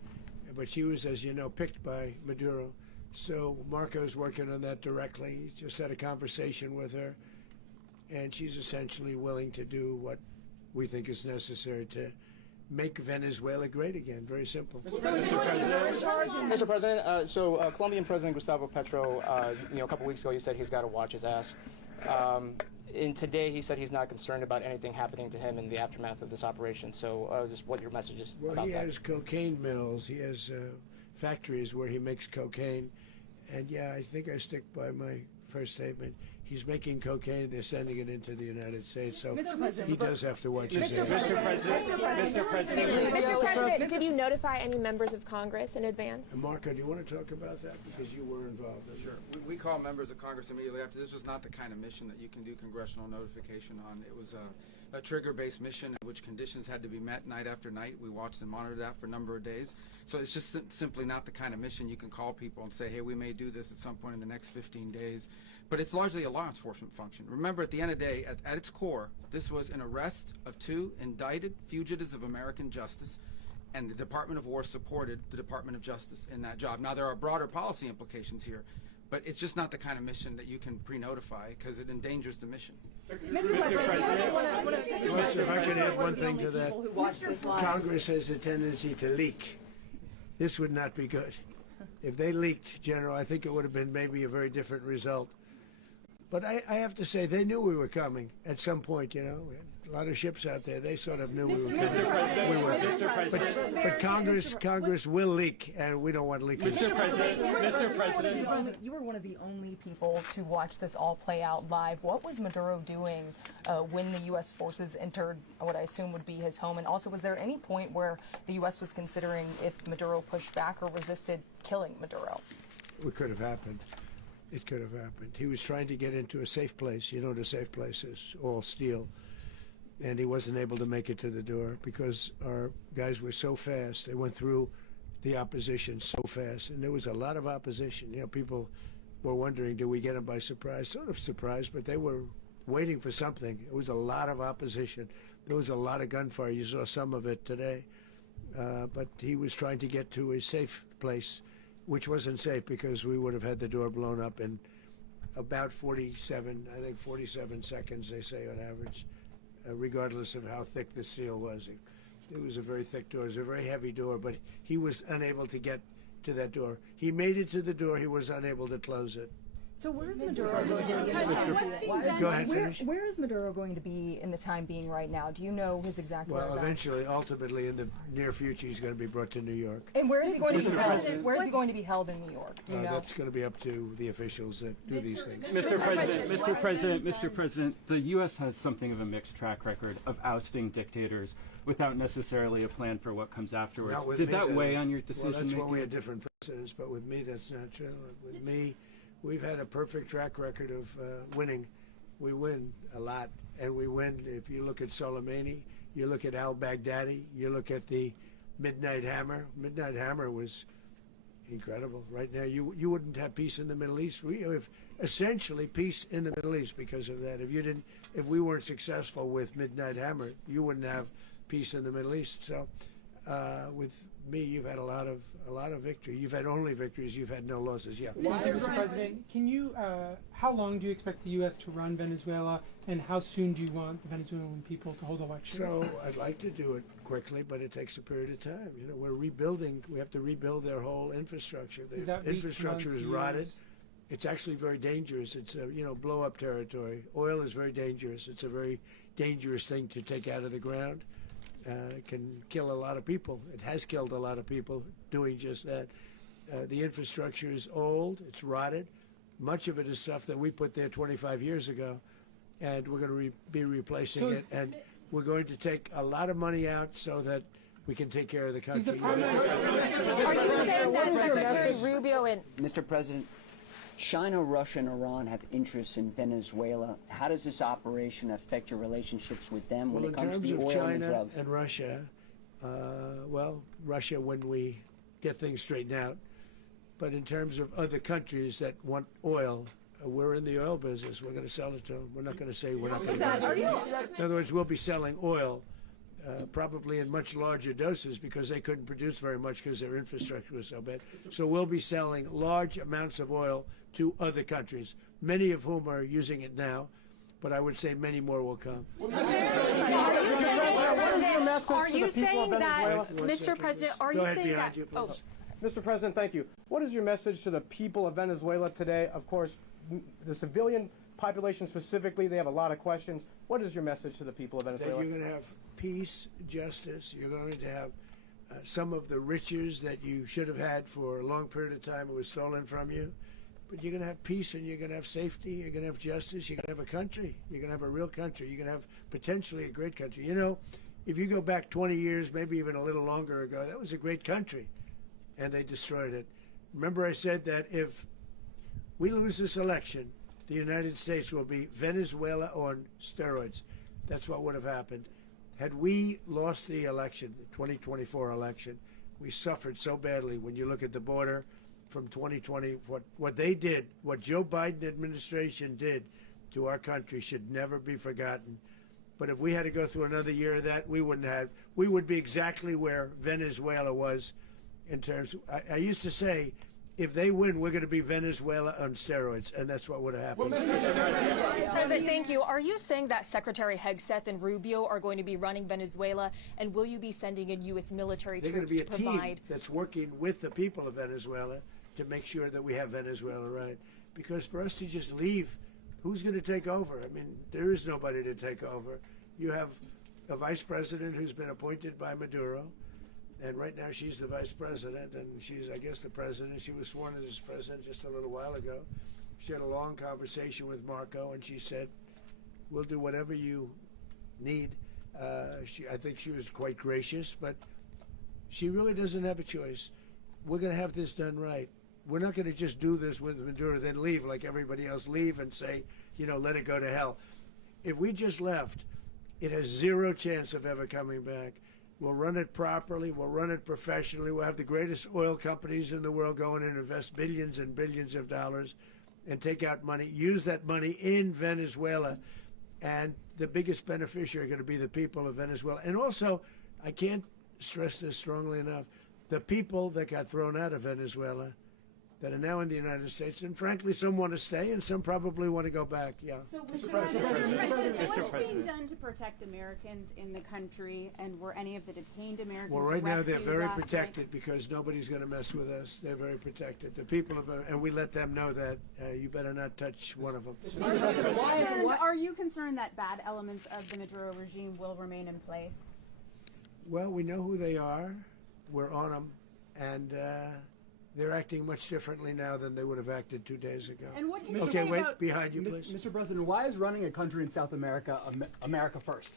but she was, as you know, picked by Maduro. So Marco's working on that directly. He just had a conversation with her, and she's essentially willing to do what we think is necessary to make Venezuela great again. Very simple. Mr. President, Colombian President Gustavo Petro, a couple weeks ago, he said he's got to watch his ass. And today, he said he's not concerned about anything happening to him in the aftermath of this operation. So, just what your message is about that. Well, he has cocaine mills. He has factories where he makes cocaine. And yeah, I think I stick by my first statement. He's making cocaine, they're sending it into the United States, so he does have to watch his ass. Mr. President, did you notify any members of Congress in advance? Marco, do you want to talk about that? Because you were involved in it. Sure. We call members of Congress immediately after. This was not the kind of mission that you can do congressional notification on. It was a trigger-based mission in which conditions had to be met night after night. We watched and monitored that for a number of days. So it's just simply not the kind of mission you can call people and say, hey, we may do this at some point in the next 15 days. But it's largely a law enforcement function. Remember, at the end of the day, at its core, this was an arrest of 2 indicted fugitives of American justice, and the Department of War supported the Department of Justice in that job. Now, there are broader policy implications here, but it's just not the kind of mission that you can pre-notify because it endangers the mission. Mr. President, if I could add one thing to that. Congress has a tendency to leak. This would not be good. If they leaked, General, I think it would have been maybe a very different result. But I have to say, they knew we were coming at some point, you know. We had a lot of ships out there. They sort of knew we were coming. But Congress will leak, and we don't want leaking. Mr. President, you were one of the only people to watch this all play out live. What was Maduro doing when the U.S. forces entered what I assume would be his home? And also, was there any point where the U.S. was considering if Maduro pushed back or resisted killing Maduro? It could have happened. It could have happened. He was trying to get into a safe place. You know what a safe place is, all steel. And he wasn't able to make it to the door because our guys were so fast. They went through the opposition so fast. And there was a lot of opposition. You know, people were wondering, do we get them by surprise? Sort of surprised, but they were waiting for something. It was a lot of opposition. There was a lot of gunfire. You saw some of it today. But he was trying to get to a safe place, which wasn't safe because we would have had the door blown up in about 47 seconds, they say on average, regardless of how thick the steel was. It was a very thick door. It was a very heavy door, but he was unable to get to that door. He made it to the door. He was unable to close it. So where is Maduro going to be? Go ahead, finish. Where is Maduro going to be in the time being right now? Do you know his exact whereabouts? Well, eventually, ultimately, in the near future, he's going to be brought to New York. And where is he going to be held? Where is he going to be held in New York? Do you know? That's going to be up to the officials that do these things. Mr. President, the U.S. has something of a mixed track record of ousting dictators without necessarily a plan for what comes afterwards. Did that weigh on your decision making? Well, that's why we had different presidents, but with me, that's not true. With me, we've had a perfect track record of winning. We win a lot, and we win. If you look at Soleimani, you look at al-Baghdadi, you look at the Midnight Hammer. Midnight Hammer was incredible. Right now, you wouldn't have peace in the Middle East. We have essentially peace in the Middle East because of that. If we weren't successful with Midnight Hammer, you wouldn't have peace in the Middle East. So, with me, you've had a lot of victory. You've had only victories. You've had no losses. Yeah. Mr. President, can you? How long do you expect the U.S. to run Venezuela, and how soon do you want the Venezuelan people to hold elections? So I'd like to do it quickly, but it takes a period of time. You know, we're rebuilding. We have to rebuild their whole infrastructure. The infrastructure is rotted. it's actually very dangerous. It's a, blow-up territory. Oil is very dangerous. It's a very dangerous thing to take out of the ground. It can kill a lot of people. It has killed a lot of people doing just that. The infrastructure is old. It's rotted. Much of it is stuff that we put there 25 years ago, and we're going to be replacing it. And we're going to take a lot of money out so that we can take care of the country. Are you saying that Secretary Rubio and Mr. President, China, Russia, and Iran have interests in Venezuela. How does this operation affect your relationships with them when it comes to the oil in terms of and the China drugs? and Russia, Russia when we get things straightened out. But in terms of other countries that want oil, we're in the oil business. We're going to sell it to them. We're not going to say we're not going to. In other words, we'll be selling oil, probably in much larger doses because they couldn't produce very much because their infrastructure was so bad. So we'll be selling large amounts of oil to other countries, many of whom are using it now, but I would say many more will come. Are you saying that, Mr. President, are you saying that? Mr. President, thank you. What is your message to the people of Venezuela today? Of course, the civilian population specifically, they have a lot of questions. What is your message to the people of Venezuela? That you're going to have peace, justice. You're going to have some of the riches that you should have had for a long period of time. It was stolen from you. But you're going to have peace and you're going to have safety. You're going to have justice. You're going to have a country. You're going to have a real country. You're going to have potentially a great country. You know, if you go back 20 years, maybe even a little longer ago, that was a great country. And they destroyed it. Remember I said that if we lose this election, the United States will be Venezuela on steroids. That's what would have happened. Had we lost the election, the 2024 election, we suffered so badly. When you look at the border from 2020, what they did, what Joe Biden administration did to our country should never be forgotten. But if we had to go through another year of that, we wouldn't have. We would be exactly where Venezuela was in terms. I used to say, if they win, we're going to be Venezuela on steroids, and that's what would have happened. President, thank you. Are you saying that Secretary Hegseth and Rubio are going to be running Venezuela, and will you be sending in U.S. military They're going troops to be a to provide? team that's working with the people of Venezuela to make sure that we have Venezuela right. Because for us to just leave, who's going to take over? I mean, there is nobody to take over. You have a vice president who's been appointed by Maduro. And right now she's the vice president, and she's, I guess, the president. She was sworn as president just a little while ago. She had a long conversation with Marco, and she said, we'll do whatever you need. I think she was quite gracious, but she really doesn't have a choice. We're going to have this done right. We're not going to just do this with Maduro, then leave like everybody else, leave and say, let it go to hell. If we just left, it has zero chance of ever coming back. We'll run it properly. We'll run it professionally. We'll have the greatest oil companies in the world go in and invest billions and billions of dollars and take out money, use that money in Venezuela. And the biggest beneficiary are going to be the people of Venezuela. And also, I can't stress this strongly enough, the people that got thrown out of Venezuela that are now in the United States, and frankly, some want to stay and some probably want to go back. Yeah. So Mr. President, Mr. what's President. being done to protect Americans in the country, and were any of the detained Americans Well, right now they're rescued very last night? protected because nobody's going to mess with us. They're very protected. The people of, and we let them know that you better not touch one of them. And are you concerned that bad elements of the Maduro regime will remain in place? Well, we know who they are. We're on them, and they're acting much differently now than they would have acted 2 days ago. And what can you Okay, say wait, about behind you, please. Mr. President, why is running a country in South America America first?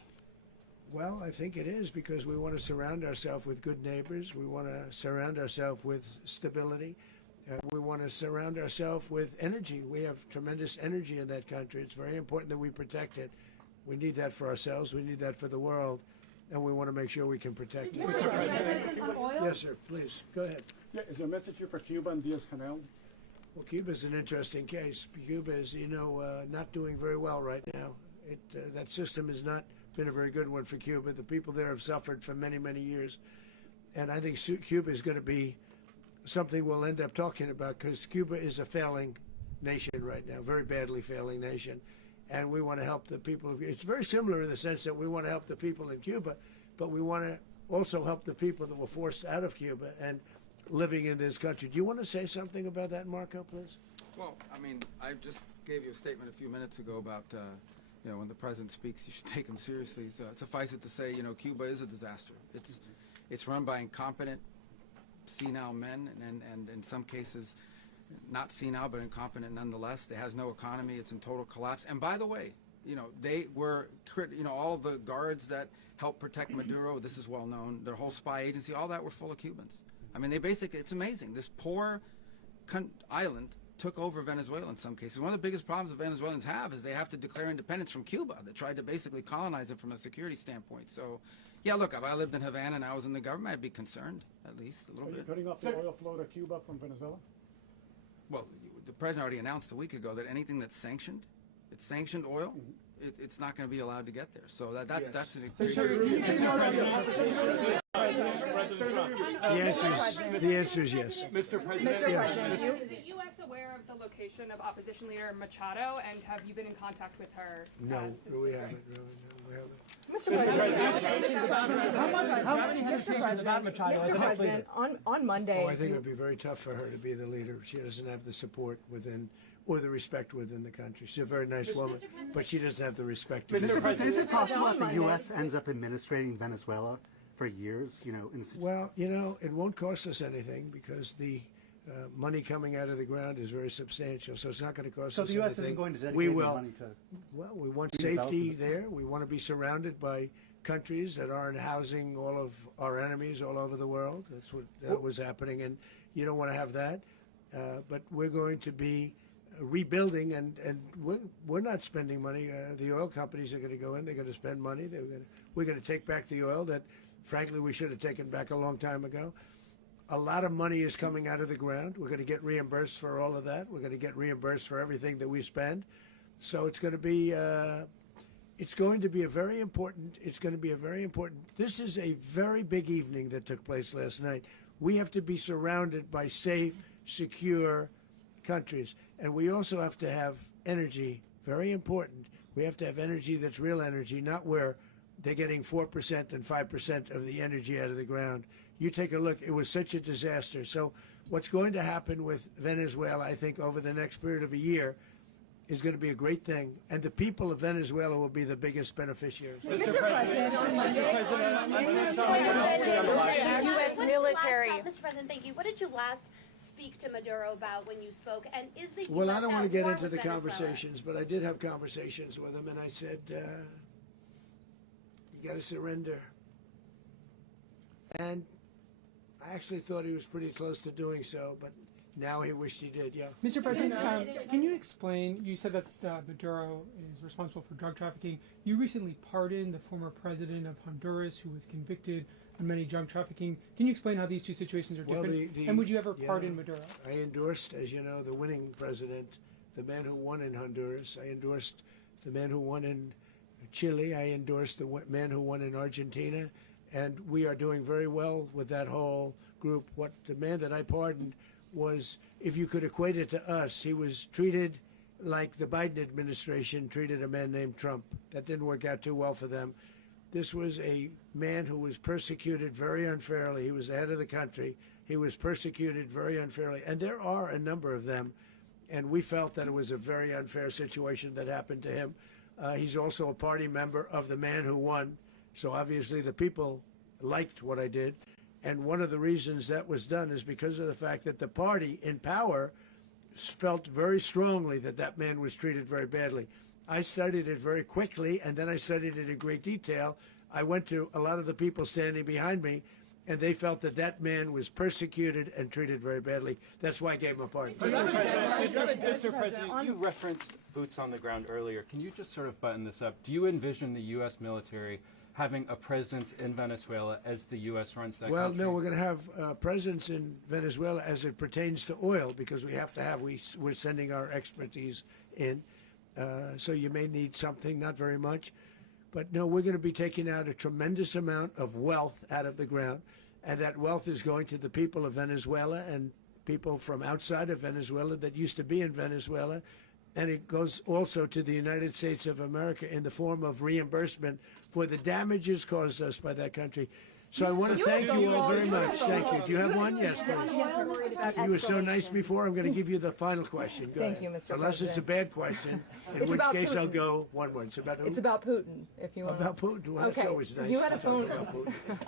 Well, I think it is because we want to surround ourselves with good neighbors. We want to surround ourselves with stability. We want to surround ourselves with energy. We have tremendous energy in that country. It's very important that we protect it. We need that for ourselves. We need that for the world. And we want to make sure we can protect it. Mr. President, on oil? Yes, sir. Please, go ahead. Yeah, is there a message here for Cuba and Diaz-Canel? Well, Cuba's an interesting case. Cuba is, not doing very well right now. That system has not been a very good one for Cuba. The people there have suffered for many, many years. And I think Cuba is going to be something we'll end up talking about because Cuba is a failing nation right now, very badly failing nation. And we want to help the people of Cuba. It's very similar in the sense that we want to help the people in Cuba, but we want to also help the people that were forced out of Cuba and living in this country. Do you want to say something about that, Marco, please? Well, I mean, I just gave you a statement a few minutes ago about, when the president speaks, you should take him seriously. So suffice it to say, Cuba is a disaster. It's run by incompetent, senile men, and in some cases, not senile, but incompetent nonetheless. It has no economy. It's in total collapse. And by the way, they were, all the guards that helped protect Maduro, this is well known, their whole spy agency, all that were full of Cubans. I mean, they basically, it's amazing. This poor island took over Venezuela in some cases. One of the biggest problems that Venezuelans have is they have to declare independence from Cuba that tried to basically colonize it from a security standpoint. So, yeah, look, if I lived in Havana and I was in the government, I'd be concerned, at least a little bit. Are you cutting off the oil flow to Cuba from Venezuela? Well, the president already announced a week ago that anything that's sanctioned, it's sanctioned oil, it's not going to be allowed to get there. So that's an The answer is yes. Mr. President, Is the U.S. aware of the location of opposition leader Machado, and have you been in contact with her? No, we haven't. No, we haven't. Mr. President, on Monday. Oh, I think it would be very tough for her to be the leader. She doesn't have the support within, or the respect within the country. She's a very nice woman, but she doesn't have the respect. Mr. President, is it possible that the U.S. ends up administrating Venezuela for years? Well, it won't cost us anything because the money coming out of the ground is very substantial, so it's not going to cost us anything. So the U.S. isn't going to dedicate any money to... Well, we want safety there. We want to be surrounded by countries that aren't housing all of our enemies all over the world. That's what was happening, and you don't want to have that. But we're going to be rebuilding, and we're not spending money. The oil companies are going to go in. They're going to spend money. We're going to take back the oil that, frankly, we should have taken back a long time ago. A lot of money is coming out of the ground. We're going to get reimbursed for all of that. We're going to get reimbursed for everything that we spend. So it's going to be a very important. This is a very big evening that took place last night. We have to be surrounded by safe, secure countries, and we also have to have energy. Very important. We have to have energy that's real energy, not where they're getting 4% and 5% of the energy out of the ground. You take a look, it was such a disaster. So what's going to happen with Venezuela, I think, over the next period of a year is going to be a great thing. And the people of Venezuela will be the biggest beneficiaries. Mr. President, on Monday, U.S. military. Mr. President, thank you. What did you last speak to Maduro about when you spoke? And is the Well, US I don't want to get into the Venezuela? conversations, but I did have conversations with him, and I said, you got to surrender. And I actually thought he was pretty close to doing so, but now he wished he did, yeah. Mr. President, can you explain, you said that Maduro is responsible for drug trafficking. You recently pardoned the former president of Honduras who was convicted of many drug trafficking. Can you explain how these two situations are different? And would you ever pardon Maduro? I endorsed, as you know, the winning president, the man who won in Honduras. I endorsed the man who won in Chile. I endorsed the man who won in Argentina. And we are doing very well with that whole group. What the man that I pardoned was, if you could equate it to us, he was treated like the Biden administration treated a man named Trump. That didn't work out too well for them. This was a man who was persecuted very unfairly. He was the head of the country. He was persecuted very unfairly. And there are a number of them. And we felt that it was a very unfair situation that happened to him. He's also a party member of the man who won. So obviously the people liked what I did. And one of the reasons that was done is because of the fact that the party in power felt very strongly that that man was treated very badly. I studied it very quickly, and then I studied it in great detail. I went to a lot of the people standing behind me, and they felt that that man was persecuted and treated very badly. That's why I gave him a pardon. Mr. President, you referenced boots on the ground earlier. Can you just sort of button this up? Do you envision the U.S. military having a presence in Venezuela as the U.S. runs that country? Well, no, we're going to have a presence in Venezuela as it pertains to oil, because we have to have, we're sending our expertise in. So you may need something, not very much. But no, we're going to be taking out a tremendous amount of wealth out of the ground. And that wealth is going to the people of Venezuela and people from outside of Venezuela that used to be in Venezuela. and it goes also to the United States of America in the form of reimbursement for the damages caused us by that country. So I want to thank you all very much. Thank you. Do you have one? Yes, please. You were so nice before. I'm going to give you the final question. Go Thank ahead. you, Mr. Unless it's a President. bad question, in It's which about case I'll Putin. go one word. It's about who? It's about Putin, if you want. About Putin. Well, that's always nice You had a to talk phone. about Putin.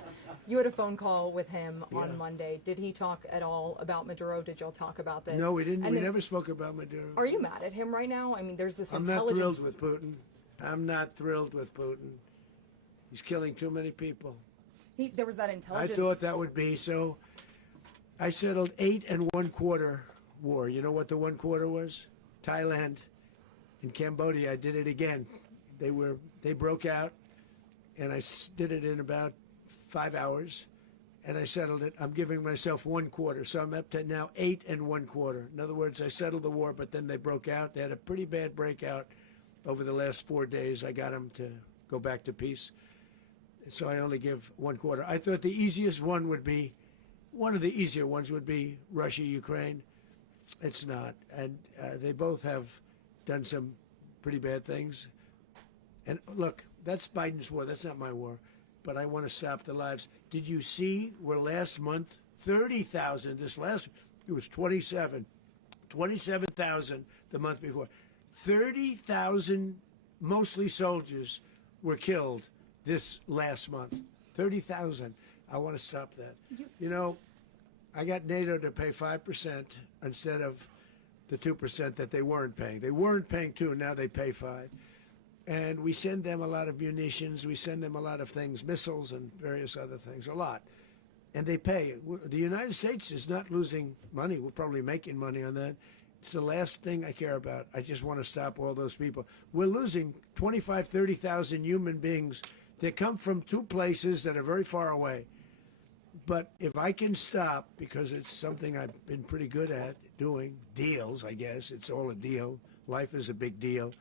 You had a phone call with him Yeah. on Monday. Did he talk at all about Maduro? Did y'all talk about this? No, we didn't. And We then- never spoke about Maduro. Are you mad at him right now? I mean, there's this I'm not intelligence. thrilled with Putin. I'm not thrilled with Putin. He's killing too many people. There was that I intelligence. thought that would be so. I settled 8 1/4 war. You know what the 1/4 was? Thailand and Cambodia. I did it again. They broke out, and I did it in about 5 hours, and I settled it. I'm giving myself 1/4, so I'm up to now 8 1/4. In other words, I settled the war, but then they broke out. They had a pretty bad breakout over the last 4 days. I got them to go back to peace. So I only give 1/4. I thought the easiest one would be, one of the easier ones would be Russia, Ukraine. It's not. And they both have done some pretty bad things. And look, that's Biden's war. That's not my war. But I want to stop the lives. Did you see where last month, 30,000, it was 27,000 the month before. 30,000, mostly soldiers, were killed this last month. 30,000. I want to stop that. You know, I got NATO to pay 5% instead of the 2% that they weren't paying. They weren't paying 2, now they pay 5. And we send them a lot of munitions. We send them a lot of things, missiles and various other things, a lot. And they pay. The United States is not losing money. We're probably making money on that. It's the last thing I care about. I just want to stop all those people. We're losing 25, 30,000 human beings that come from 2 places that are very far away. But if I can stop, because it's something I've been pretty good at doing, deals, I guess. It's all a deal. Life is a big deal.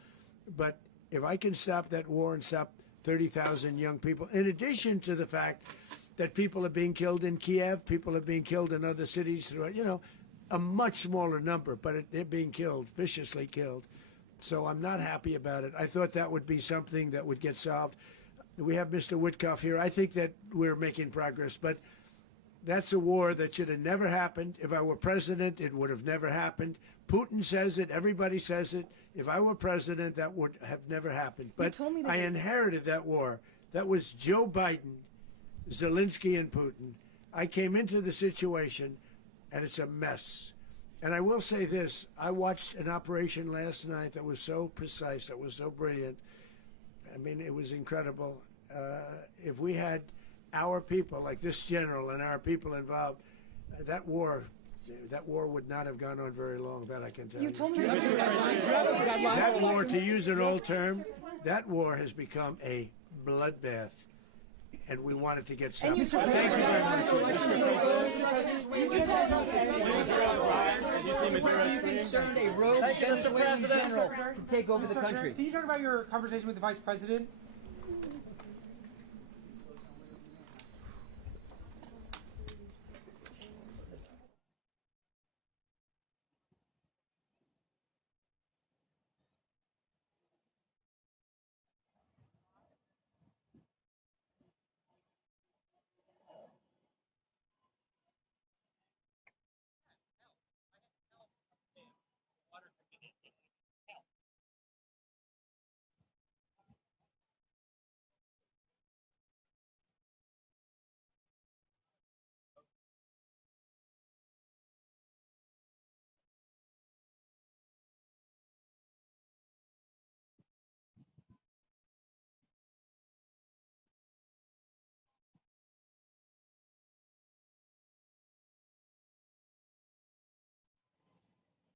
But if I can stop that war and stop 30,000 young people, in addition to the fact that people are being killed in Kiev, people are being killed in other cities throughout, you know, a much smaller number, but they're being killed, viciously killed. So I'm not happy about it. I thought that would be something that would get solved. We have Mr. Witkoff here. I think that we're making progress, but that's a war that should have never happened. If I were president, it would have never happened. Putin says it. Everybody says it. If I were president, that would have never happened. But I inherited that war. That was Joe Biden, Zelensky, and Putin. I came into the situation, and it's a mess. And I will say this. I watched an operation last night that was so precise, that was so brilliant. I mean, it was incredible. If we had our people, like this general and our people involved, that war would not have gone on very long, that I can tell you. You told me That war, to use an old term, that war has become a bloodbath. And we want it to get stopped. Thank you very much. Are you concerned a rogue Venezuelan general can take over the country? Can you talk about your conversation with the Vice President?